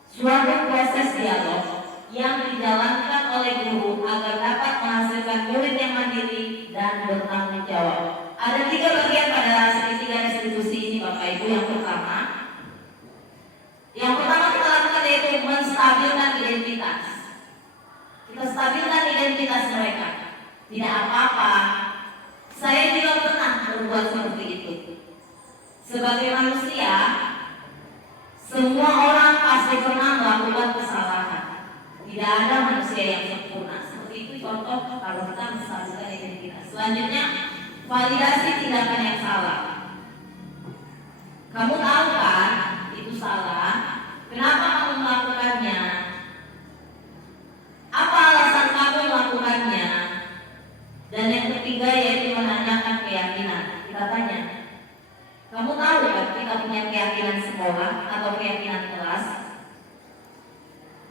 Suatu proses dialog yang dijalankan oleh guru agar dapat menghasilkan murid yang mandiri dan bertanggung jawab. Ada 3 bagian pada segitiga restitusi ini Bapak Ibu. Yang pertama kita lakukan yaitu menstabilkan identitas. Kita stabilkan identitas mereka. Tidak apa-apa, saya juga pernah berbuat seperti itu. Sebagai manusia, semua orang pasti pernah melakukan kesalahan. Tidak ada manusia yang sempurna. Seperti itu contoh kalau kita menstabilkan identitas. Selanjutnya, validasi tindakan yang salah. Kamu tahu kan itu salah? Kenapa kamu melakukannya? Apa alasan kamu melakukannya? Dan yang ketiga yaitu menanyakan keyakinan. Kita tanya, kamu tahu kan kita punya keyakinan sekolah atau keyakinan kelas?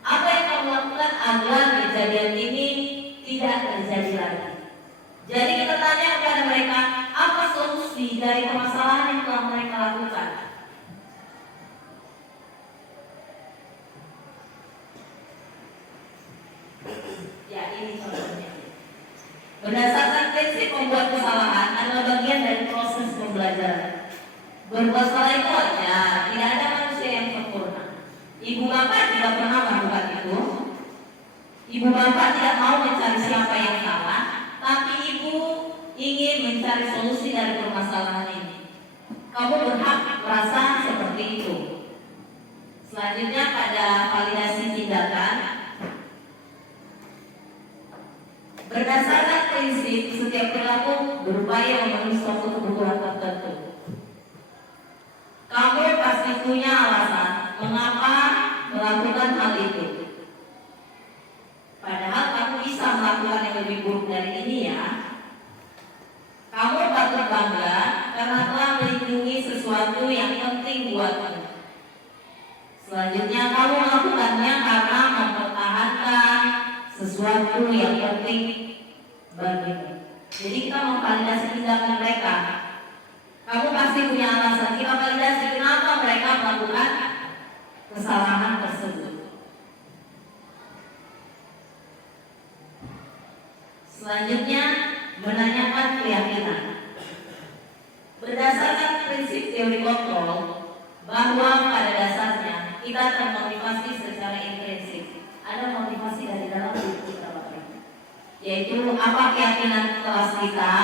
Apa yang kamu lakukan agar kejadian ini tidak terjadi lagi? Jadi kita tanya kepada mereka, apa solusi dari permasalahan yang telah mereka lakukan? Ya, ini contohnya. Berdasarkan prinsip membuat kesalahan adalah bagian dari proses pembelajaran. Berbuat salah itu wajar, tidak ada manusia yang sempurna. Ibu bapak tidak pernah melakukan itu. Ibu bapak tidak mau mencari siapa yang salah, tapi ibu ingin mencari solusi dari permasalahan ini. Kamu berhak merasa seperti itu. Selanjutnya pada validasi tindakan. Berdasarkan prinsip setiap perilaku berupaya memenuhi suatu kebutuhan tertentu. Kamu pasti punya alasan mengapa melakukan hal itu. Padahal kamu bisa melakukan yang lebih buruk dari ini ya. Kamu patut bangga karena telah melindungi sesuatu yang penting buatmu. Selanjutnya kamu melakukannya karena mempertahankan sesuatu yang penting bagimu. Jadi kita memvalidasi tindakan mereka. Kamu pasti punya alasan. Kita validasi kenapa mereka melakukan kesalahan tersebut. Selanjutnya menanyakan keyakinan. Berdasarkan prinsip teori kontrol bahwa pada dasarnya kita termotivasi secara intrinsik. Ada motivasi dari dalam diri kita, yaitu apa keyakinan kelas kita,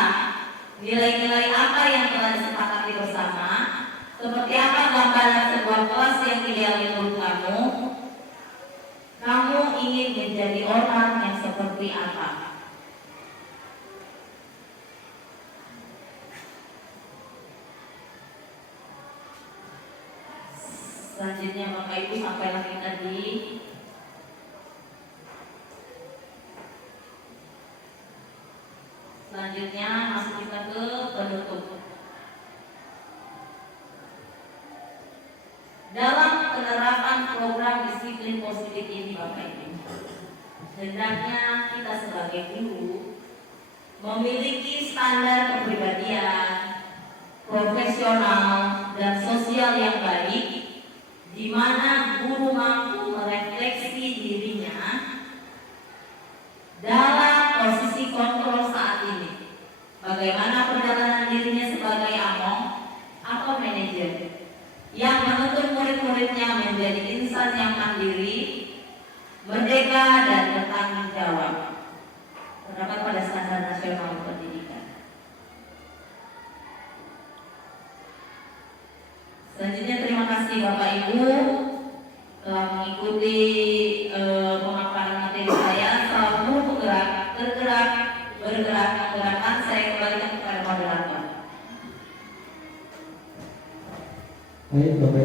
nilai-nilai apa yang telah disepakati bersama, seperti apa gambaran sebuah kelas yang ideal menurut kamu. Kamu ingin menjadi orang yang seperti apa? Selanjutnya Bapak Ibu sampai lagi tadi. Selanjutnya masuk kita ke penutup. Dalam penerapan program disiplin positif ini Bapak Ibu, hendaknya kita sebagai guru memiliki standar kepribadian, profesional dan sosial yang baik, di mana guru mampu merefleksi dirinya dalam posisi kontrol saat ini. Bagaimana perjalanan dirinya sebagai among atau manajer yang menuntut murid-muridnya menjadi insan yang mandiri, merdeka dan bertanggung jawab. Terdapat pada standar nasional pendidikan. Selanjutnya terima kasih Bapak Ibu telah mengikuti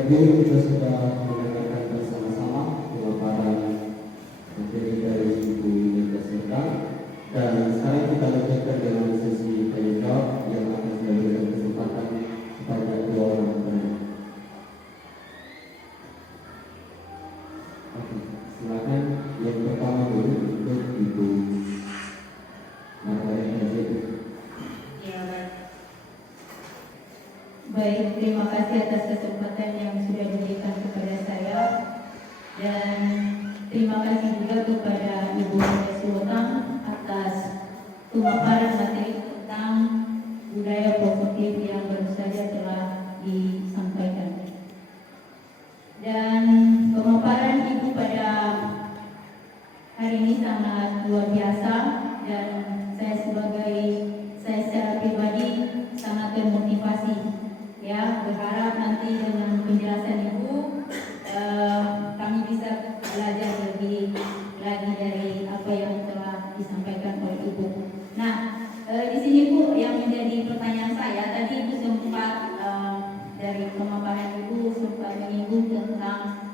Ibu, kita sudah mendengarkan bersama-sama pemaparan materi dari Ibu Linda Serta, dan sekarang kita lanjutkan dengan sesi tanya jawab yang akan diberikan kesempatan kepada dua orang penanya. Oke, silakan yang pertama dulu untuk Ibu Margaret Yazid. Ya, baik, terima kasih atas kesempatan yang sudah diberikan kepada saya, dan terima kasih juga kepada Ibu Suwotang atas pemaparan materi tentang budaya positif yang baru saja telah disampaikan. Dan pemaparan Ibu pada hari ini sangat luar biasa, dan saya secara pribadi sangat termotivasi. Ya, berharap nanti dengan penjelasan Ibu kami bisa belajar lebih lagi dari apa yang telah disampaikan oleh Ibu. Nah, di sini Bu, yang menjadi pertanyaan saya tadi Ibu sempat dari pemaparan Ibu sempat menyinggung tentang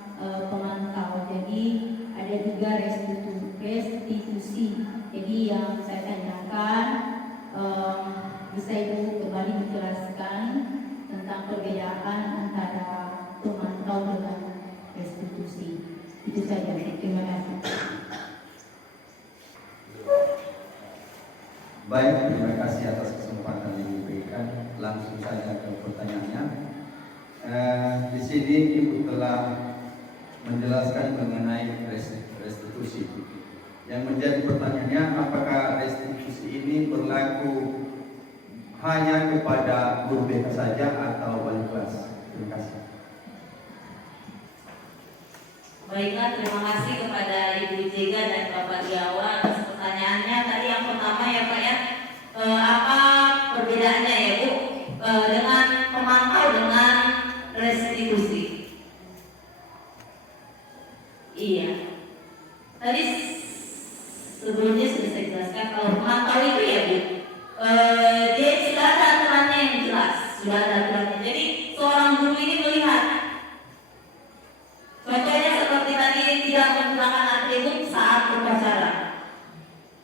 pemantau. Jadi ada juga restitusi. Jadi yang saya tanyakan, bisa Ibu kembali menjelaskan tentang perbedaan antara pemantau dengan restitusi. Itu saja. Terima kasih. Baik, terima kasih atas kesempatan yang diberikan. Langsung saja ke pertanyaannya. Di sini Ibu telah menjelaskan mengenai restitusi. Yang menjadi pertanyaannya, apakah restitusi ini berlaku hanya kepada guru BK saja atau wali kelas? Terima kasih. Baiklah, terima kasih kepada Ibu Jega dan Bapak Diawa atas pertanyaannya. Tadi yang pertama ya Pak ya, apa perbedaannya ya Bu dengan pemantau dengan restitusi? Iya, tadi sebelumnya sudah saya jelaskan kalau pemantau itu ya Bu, dia sudah ada aturannya yang jelas, sudah ada aturannya. Jadi seorang guru ini melihat, contohnya seperti tadi tidak menggunakan atribut saat upacara.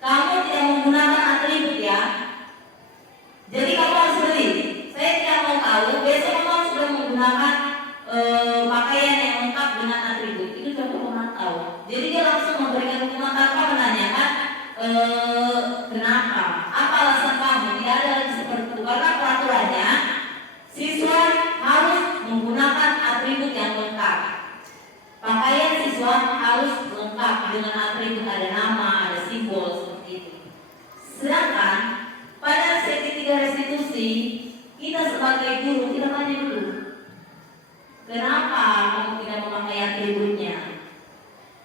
Kamu tidak menggunakan atribut ya, jadi kamu harus beli. Saya tidak mau tahu besok kamu sudah menggunakan pakaian yang lengkap dengan atribut. Itu contoh pemantau. Jadi dia langsung memberikan hukuman tanpa menanyakan kenapa, apa alasan kamu. Tidak ada lagi seperti itu, karena peraturannya siswa harus menggunakan atribut yang lengkap. Pakaian siswa harus lengkap dengan atribut, ada nama, ada simbol seperti itu. Sedangkan pada sesi 3 restitusi, kita sebagai guru kita tanya dulu, kenapa kamu tidak memakai atributnya?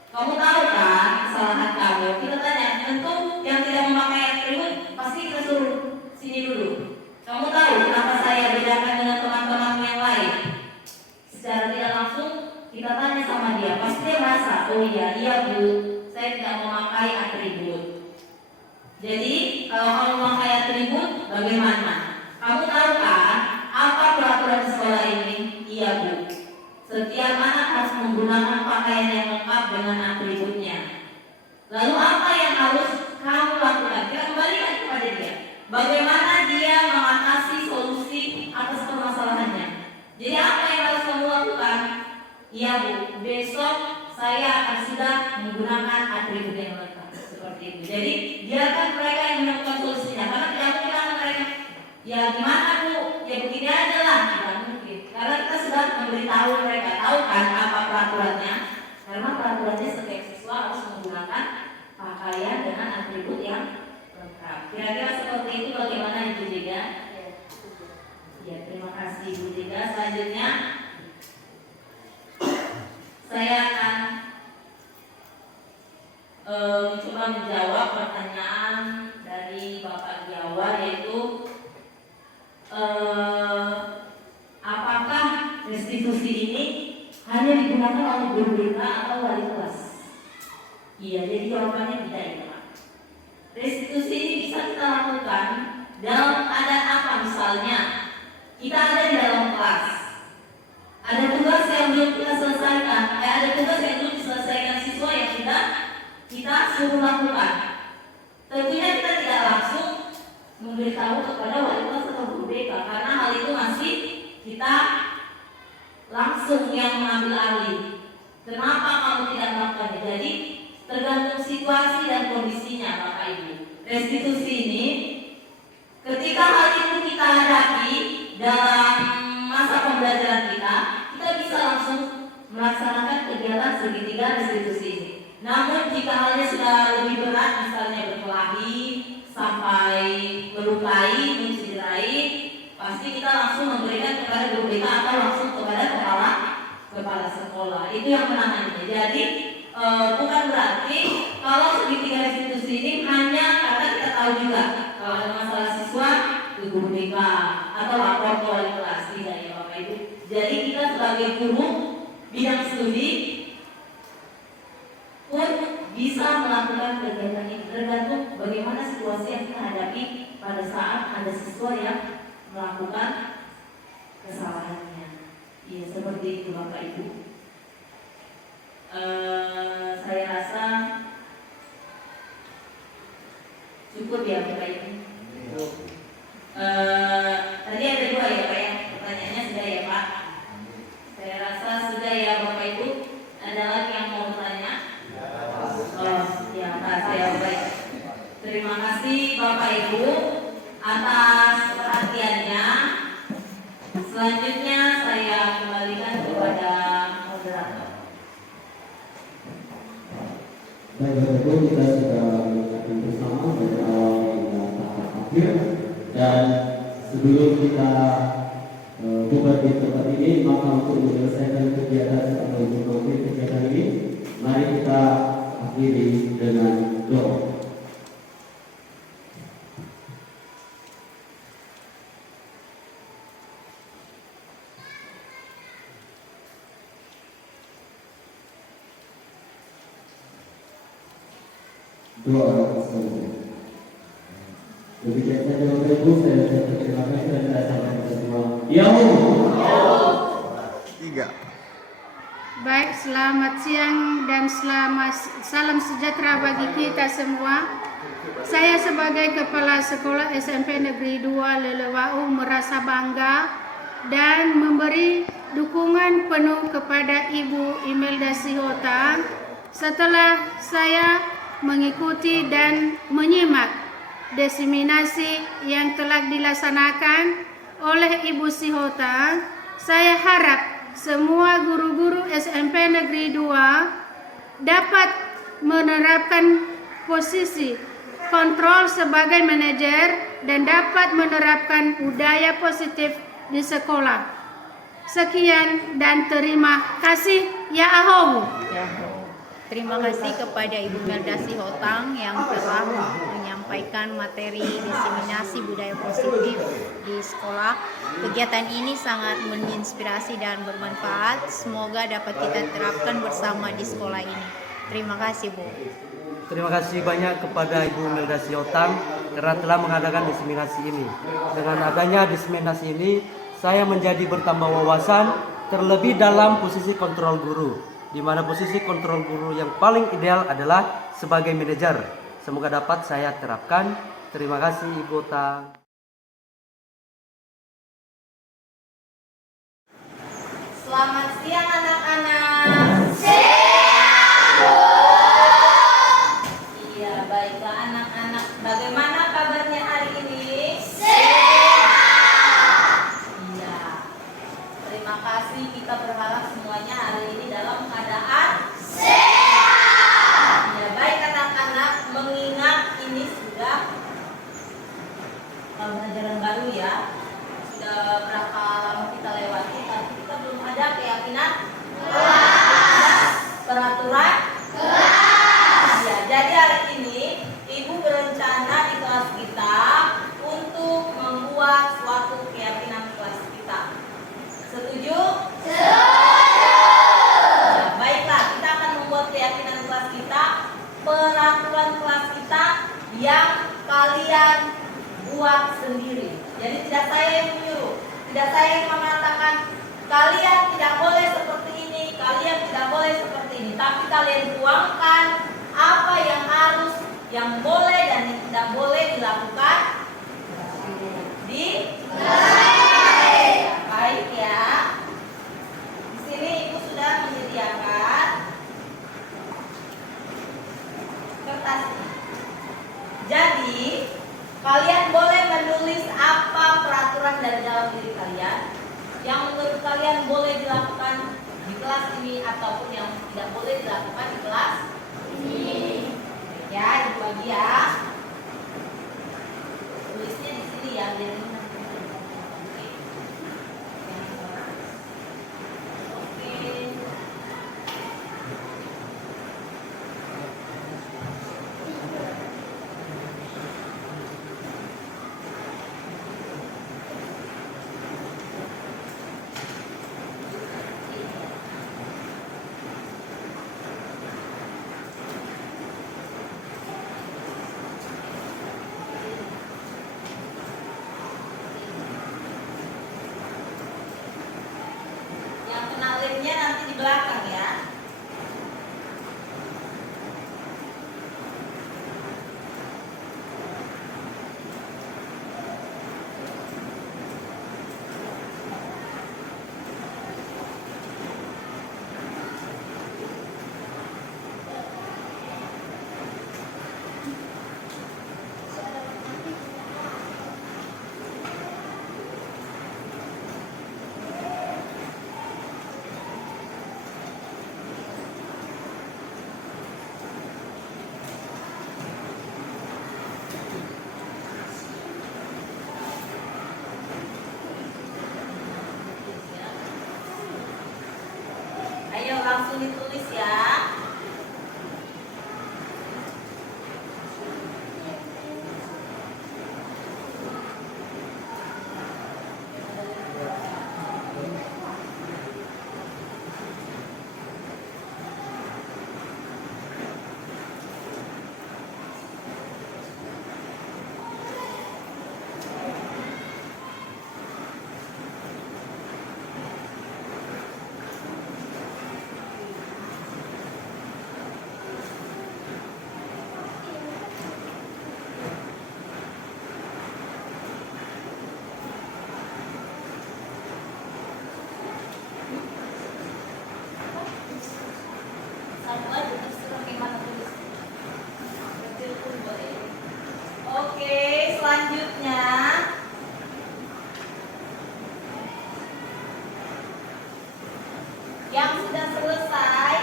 Kamu tahu kan kesalahan kamu? Kita tanya, tentu yang tidak memakai atribut pasti kita suruh sini dulu. Kamu tahu kenapa saya bedakan dengan teman-teman yang lain? Secara tidak langsung kita tanya sama dia, pasti dia merasa, oh iya Bu, saya tidak memakai atribut. Jadi kalau kamu memakai atribut, bagaimana? Kamu tahu kan apa peraturan sekolah ini? Iya Bu, setiap anak harus menggunakan pakaian yang lengkap dengan atributnya. Lalu apa yang harus kamu lakukan? Kita kembalikan kepada dia, bagaimana dia mengatasi solusi atas permasalahannya. Jadi apa yang harus kamu lakukan? Iya Bu, besok saya akan sudah menggunakan atribut yang lengkap. Seperti itu. Jadi biarkan mereka yang menemukan solusinya, karena tidak mungkin akan mereka, ya gimana Bu, ya begini aja lah. Tidak mungkin, karena kita sudah memberitahu mereka, tahu kan apa peraturannya. Karena peraturannya setiap siswa harus menggunakan pakaian dengan atribut yang lengkap. Kira-kira seperti itu. Bagaimana Ibu Jega? Ya, terima kasih Ibu Jega. Selanjutnya saya akan mencoba menjawab pertanyaan dari Bapak Jawa, yaitu apakah restitusi ini hanya digunakan oleh guru BK atau wali kelas? Iya, jadi jawabannya tidak ya. Restitusi ini bisa kita lakukan dalam keadaan apa? Misalnya kita ada di dalam kelas, Ada tugas yang belum kita selesaikan, ada tugas yang belum diselesaikan siswa yang sudah kita suruh lakukan. Tentunya kita tidak langsung memberitahu kepada wali kelas atau guru BK, karena hal itu masih kita langsung yang mengambil alih. Kenapa kamu tidak melakukannya? Jadi tergantung situasi dan kondisinya, Bapak Ibu. Restitusi ini ketika hal itu kita hadapi dalam masa pembelajaran kita bisa langsung melaksanakan kegiatan segitiga restitusi ini. Namun jika halnya sudah lebih berat, misalnya berkelahi sampai melukai, mencederai, pasti kita langsung memberikan kepada guru BK atau langsung kepada kepala sekolah. Itu yang menanganinya. Jadi bukan berarti kalau segitiga restitusi ini hanya karena kita tahu juga kalau ada masalah siswa ke guru BK atau lapor ke wali kelas, tidak ya Bapak Ibu. Jadi kita sebagai guru bidang studi pun bisa melakukan kegiatan ini, tergantung bagaimana situasi yang kita hadapi pada saat ada siswa yang melakukan kesalahannya. Iya, seperti itu Bapak Ibu. Saya rasa cukup ya Bapak Ibu. Tadi ada 2 ya Pak ya, pertanyaannya sudah ya Pak. Saya rasa sudah ya Bapak Ibu. Ada lagi yang mau bertanya? Oh ya Pak, saya baik. Terima kasih Bapak Ibu atas perhatiannya. Selanjutnya saya kembalikan kepada moderator. Baik Bapak Ibu, kita sudah melakukan bersama dari awal hingga tahap akhir. Dan sebelum kita buka di tempat ini, maka untuk menyelesaikan kegiatan atau mengakhiri kegiatan ini, mari kita akhiri dengan doa. Doa bersama. Demikian saja Bapak Ibu, saya terima kasih dan saya sampaikan kepada semua. Ya Allah. 3. Baik, selamat siang dan salam sejahtera bagi kita semua. Saya sebagai Kepala Sekolah SMP Negeri 2 Lelewau merasa bangga dan memberi dukungan penuh kepada Ibu Imelda Sihotang setelah saya mengikuti dan menyimak diseminasi yang telah dilaksanakan oleh Ibu Sihotang. Saya harap semua guru-guru SMP Negeri 2 dapat menerapkan posisi kontrol sebagai manajer dan dapat menerapkan budaya positif di sekolah. Sekian dan terima kasih. Ya Ahow. Terima kasih kepada Ibu Imelda Sihotang yang telah menyampaikan materi diseminasi budaya positif di sekolah. Kegiatan ini sangat menginspirasi dan bermanfaat. Semoga dapat kita terapkan bersama di sekolah ini. Terima kasih Bu. Terima kasih banyak kepada Ibu Imelda Sihotang karena telah mengadakan diseminasi ini. Dengan adanya diseminasi ini, saya menjadi bertambah wawasan, terlebih dalam posisi kontrol guru, di mana posisi kontrol guru yang paling ideal adalah sebagai manajer. Semoga dapat saya terapkan. Terima kasih Ibu Tang. Selamat siang anak-anak. Iya, baiklah anak-anak. Bagaimana kabarnya hari ini? Iya. Terima kasih, kita berharap semuanya hari ini dalam keadaan sehat. Ya, baik anak-anak, mengingat ini sudah kalian tuangkan apa yang harus, yang boleh dan yang tidak boleh dilakukan di baik ya. Di sini Ibu sudah menyediakan kertas. Jadi kalian boleh menulis apa peraturan dari dalam diri kalian yang menurut kalian boleh dilakukan di kelas ini ataupun yang tidak boleh dilakukan di kelas ini. Ya, dibagi ya. Tulisnya di sini ya, biar ini nanti. Oke. Oke. Yang kena lemnya nanti di belakang ya. Ayo langsung ditulis ya. Satu aja terserah gimana tulis. Kecil pun boleh. Oke, selanjutnya yang sudah selesai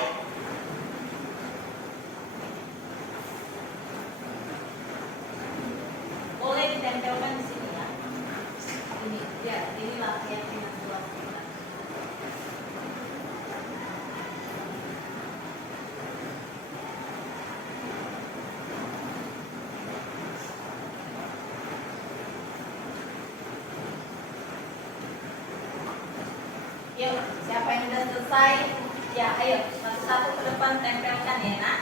boleh ditempelkan di sini ya. Ini ya, inilah keyakinan kelas kita. Yuk, siapa yang sudah selesai? Ya, ayo satu-satu ke depan tempelkan ya, nak.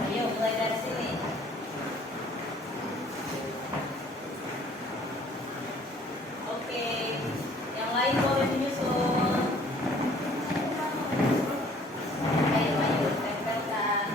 Ayo, mulai dari sini. Oke, yang lain boleh menyusul. Ayo, tempelkan.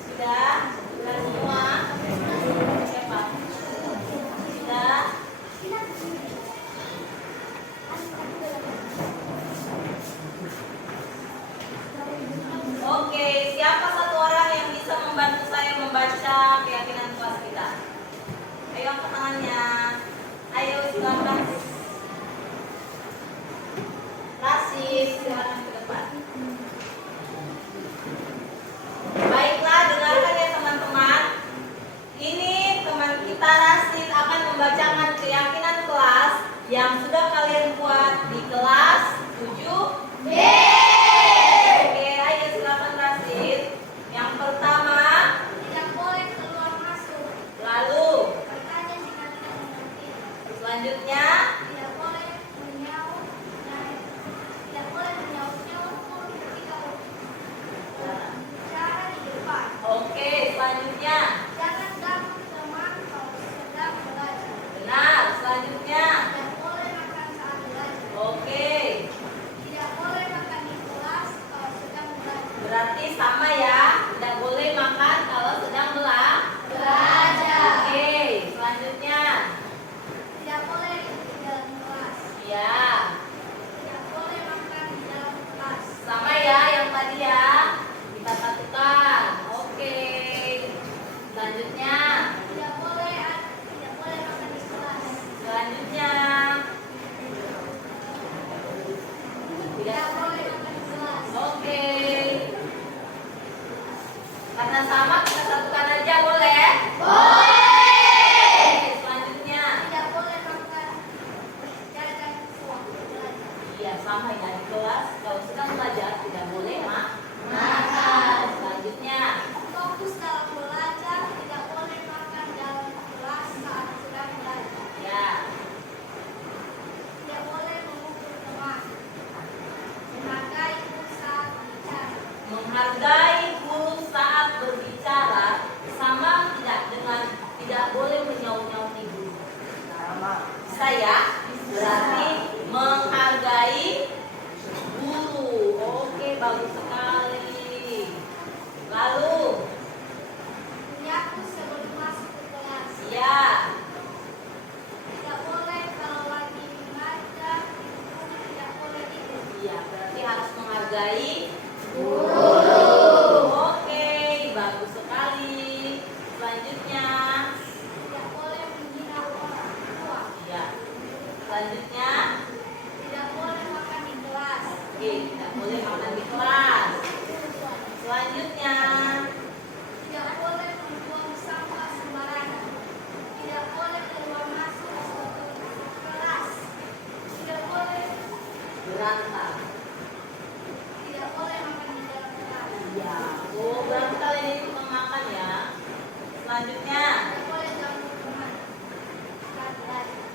Sudah? Sudah semua? Siapa? Sudah? Oke, siapa satu orang yang bisa membantu saya membaca keyakinan kelas kita? Ayo angkat tangannya. Ayo silakan. Rasis, silakan ke depan. Baiklah, dengarkan ya teman-teman. Ini teman kita Rasid akan membacakan keyakinan kelas yang sudah kalian buat di kelas 7B. Oke, ayo silakan Rasid. Yang pertama, Tidak boleh keluar masuk. lalu Bertanya jika tidak mengerti. selanjutnya, Tidak boleh menyaut dan tidak boleh menyaut-nyaut pun ketika berbicara di depan. oke, selanjutnya, Jangan ganggu teman kalau sedang belajar. benar, selanjutnya, Tidak boleh makan saat belajar. oke, Tidak boleh makan di kelas kalau sedang belajar. berarti sama ya, tidak boleh makan kalau sedang Belajar. Oke, selanjutnya, Tidak boleh di dalam kelas. ya, Tidak boleh makan di dalam kelas. sama ya yang tadi ya, kita satukan, oke, selanjutnya, Tidak boleh makan di kelas. selanjutnya, Tidak boleh makan di kelas. oke, karena sama kita satukan aja boleh? Oke, selanjutnya, Tidak boleh makan jajan sewaktu belajar. iya sama ya di kelas kalau sedang belajar tidak boleh makan. Selanjutnya, Fokus dalam belajar. Tidak boleh makan dalam kelas saat sedang belajar. ya, Tidak boleh memukul teman. Menghargai guru saat bicara. menghargai guru saat berbicara sama tidak dengan tidak boleh menyaut-nyauti guru. Bisa ya? Berarti menghargai guru. Oke, bagus sekali. Lalu, Menyapu sebelum masuk ke kelas. ya, Tidak boleh kalau lagi mengajar di buku, tidak boleh tidur. iya berarti harus menghargai guru. Oke, bagus sekali. Selanjutnya, Tidak boleh menghina orang tua. ya. Selanjutnya, Tidak boleh makan di kelas. oke, tidak boleh makan di kelas. Selanjutnya, Tidak boleh membuang sampah sembarangan. Tidak boleh keluar masuk kelas. Tidak boleh. berantak. Tidak boleh makan di dalam kelas. Ya, oh berarti kalian ini tukang makan ya. Selanjutnya, Tidak boleh ganggu teman saat belajar.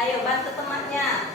Ayo bantu temannya.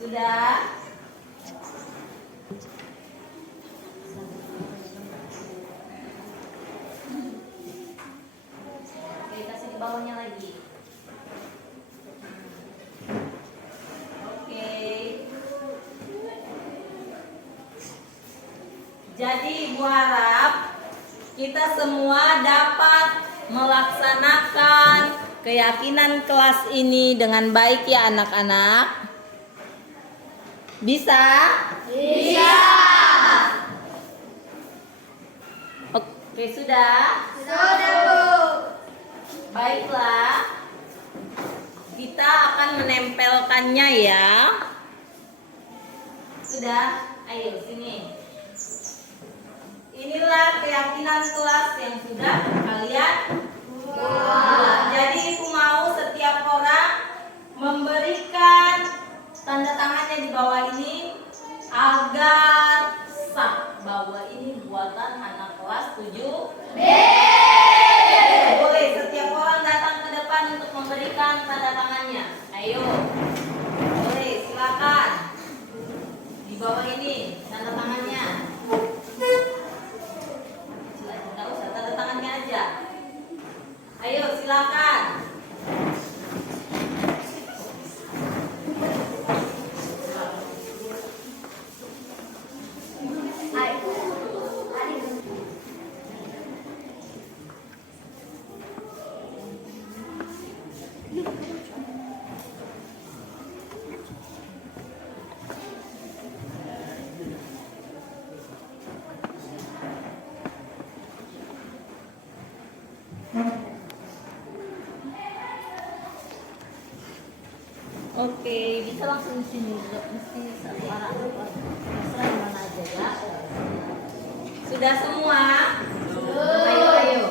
Sudah? Oke, kasih di bawahnya lagi. Oke. Jadi Ibu harap kita semua dapat melaksanakan keyakinan kelas ini dengan baik ya anak-anak. Bisa? Bisa. Oke, sudah? Sudah, Bu. Baiklah. Kita akan menempelkannya ya. Sudah? Ayo sini. Inilah keyakinan kelas yang sudah kalian buat. Jadi Ibu mau setiap orang memberikan tanda tangannya di bawah ini agar sah bahwa ini buatan anak kelas 7B. Boleh setiap orang datang ke depan untuk memberikan tanda tangannya. Ayo, boleh silakan di bawah ini tanda tangannya. Tidak usah tanda tangannya aja. Ayo silakan. Oke, bisa langsung di sini, mesti satu arah, terserah di mana aja ya. Sudah semua? Ayo, ayo.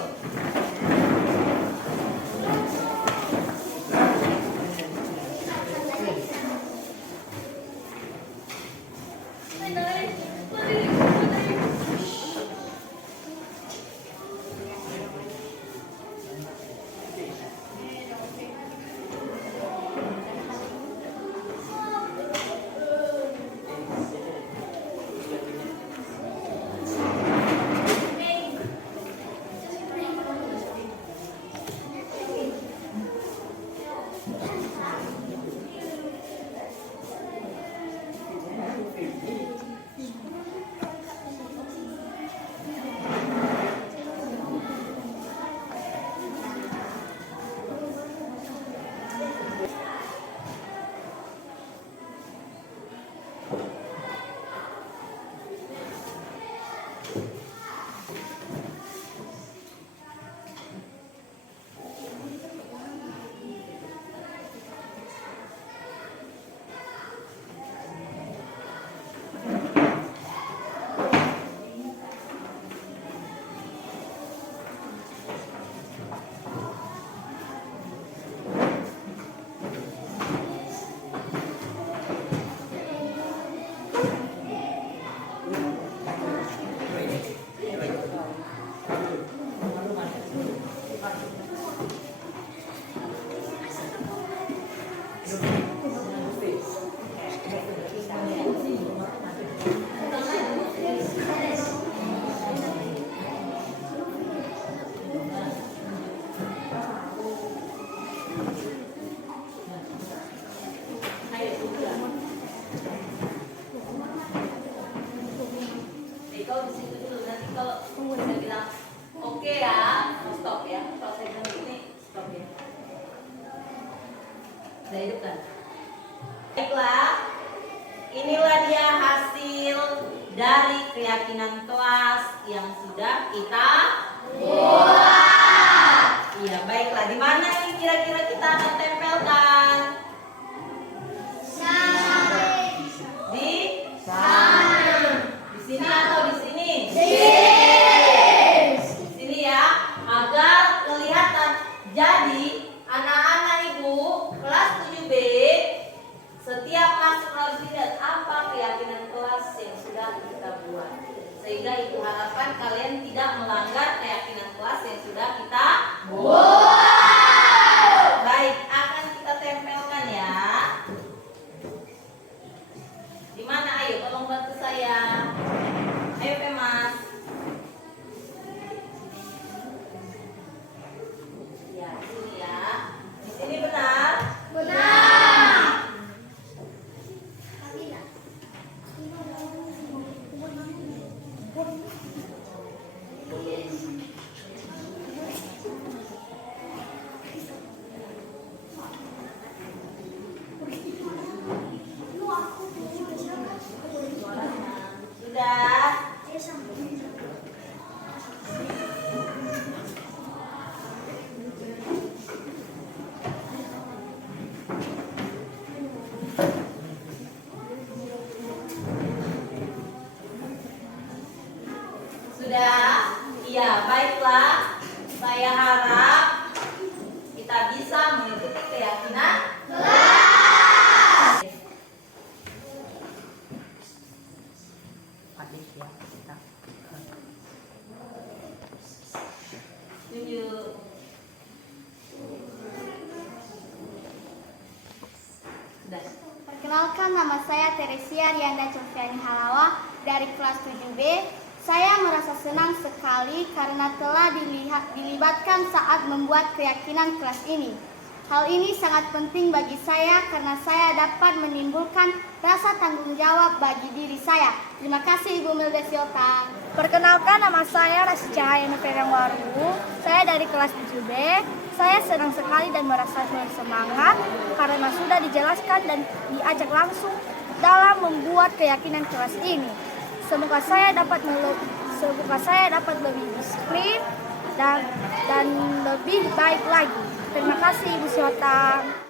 Sudah hidupkan. Baiklah, inilah dia hasil dari keyakinan kelas yang sudah kita buat. Iya, baiklah. Di mana ini kira-kira kita akan tempelkan? Di sana. Di sini atau di sini? Di sini ya, agar kelihatan. Jadi, anak-anak ibu kelas 7B setiap masuk harus lihat apa keyakinan kelas yang sudah kita buat. Sehingga ibu harapkan kalian tidak melanggar keyakinan kelas yang sudah kita buat. Baik, akan kita tempelkan ya. Di mana? Ayo, tolong bantu saya. Ayo, Pemas. Ya, sini ya. Di sini benar? Sudah. Sudah? Iya, baiklah. Saya harap kita bisa mengikuti keyakinan kelas. Adik ya, kita. Tunjuk. Sudah. Perkenalkan, nama saya Teresia Rianda Cofiani Halawa dari kelas 7B. Saya merasa senang sekali karena telah dilibatkan saat membuat keyakinan kelas ini. Hal ini sangat penting bagi saya karena saya dapat menimbulkan rasa tanggung jawab bagi diri saya. Terima kasih Ibu Mildes Yotang. Perkenalkan, nama saya Rasi Cahaya Waru. Saya dari kelas 7B. Saya senang sekali dan merasa bersemangat karena sudah dijelaskan dan diajak langsung dalam membuat keyakinan kelas ini. Semoga saya dapat lebih disiplin dan lebih baik lagi. Terima kasih Ibu Syotang.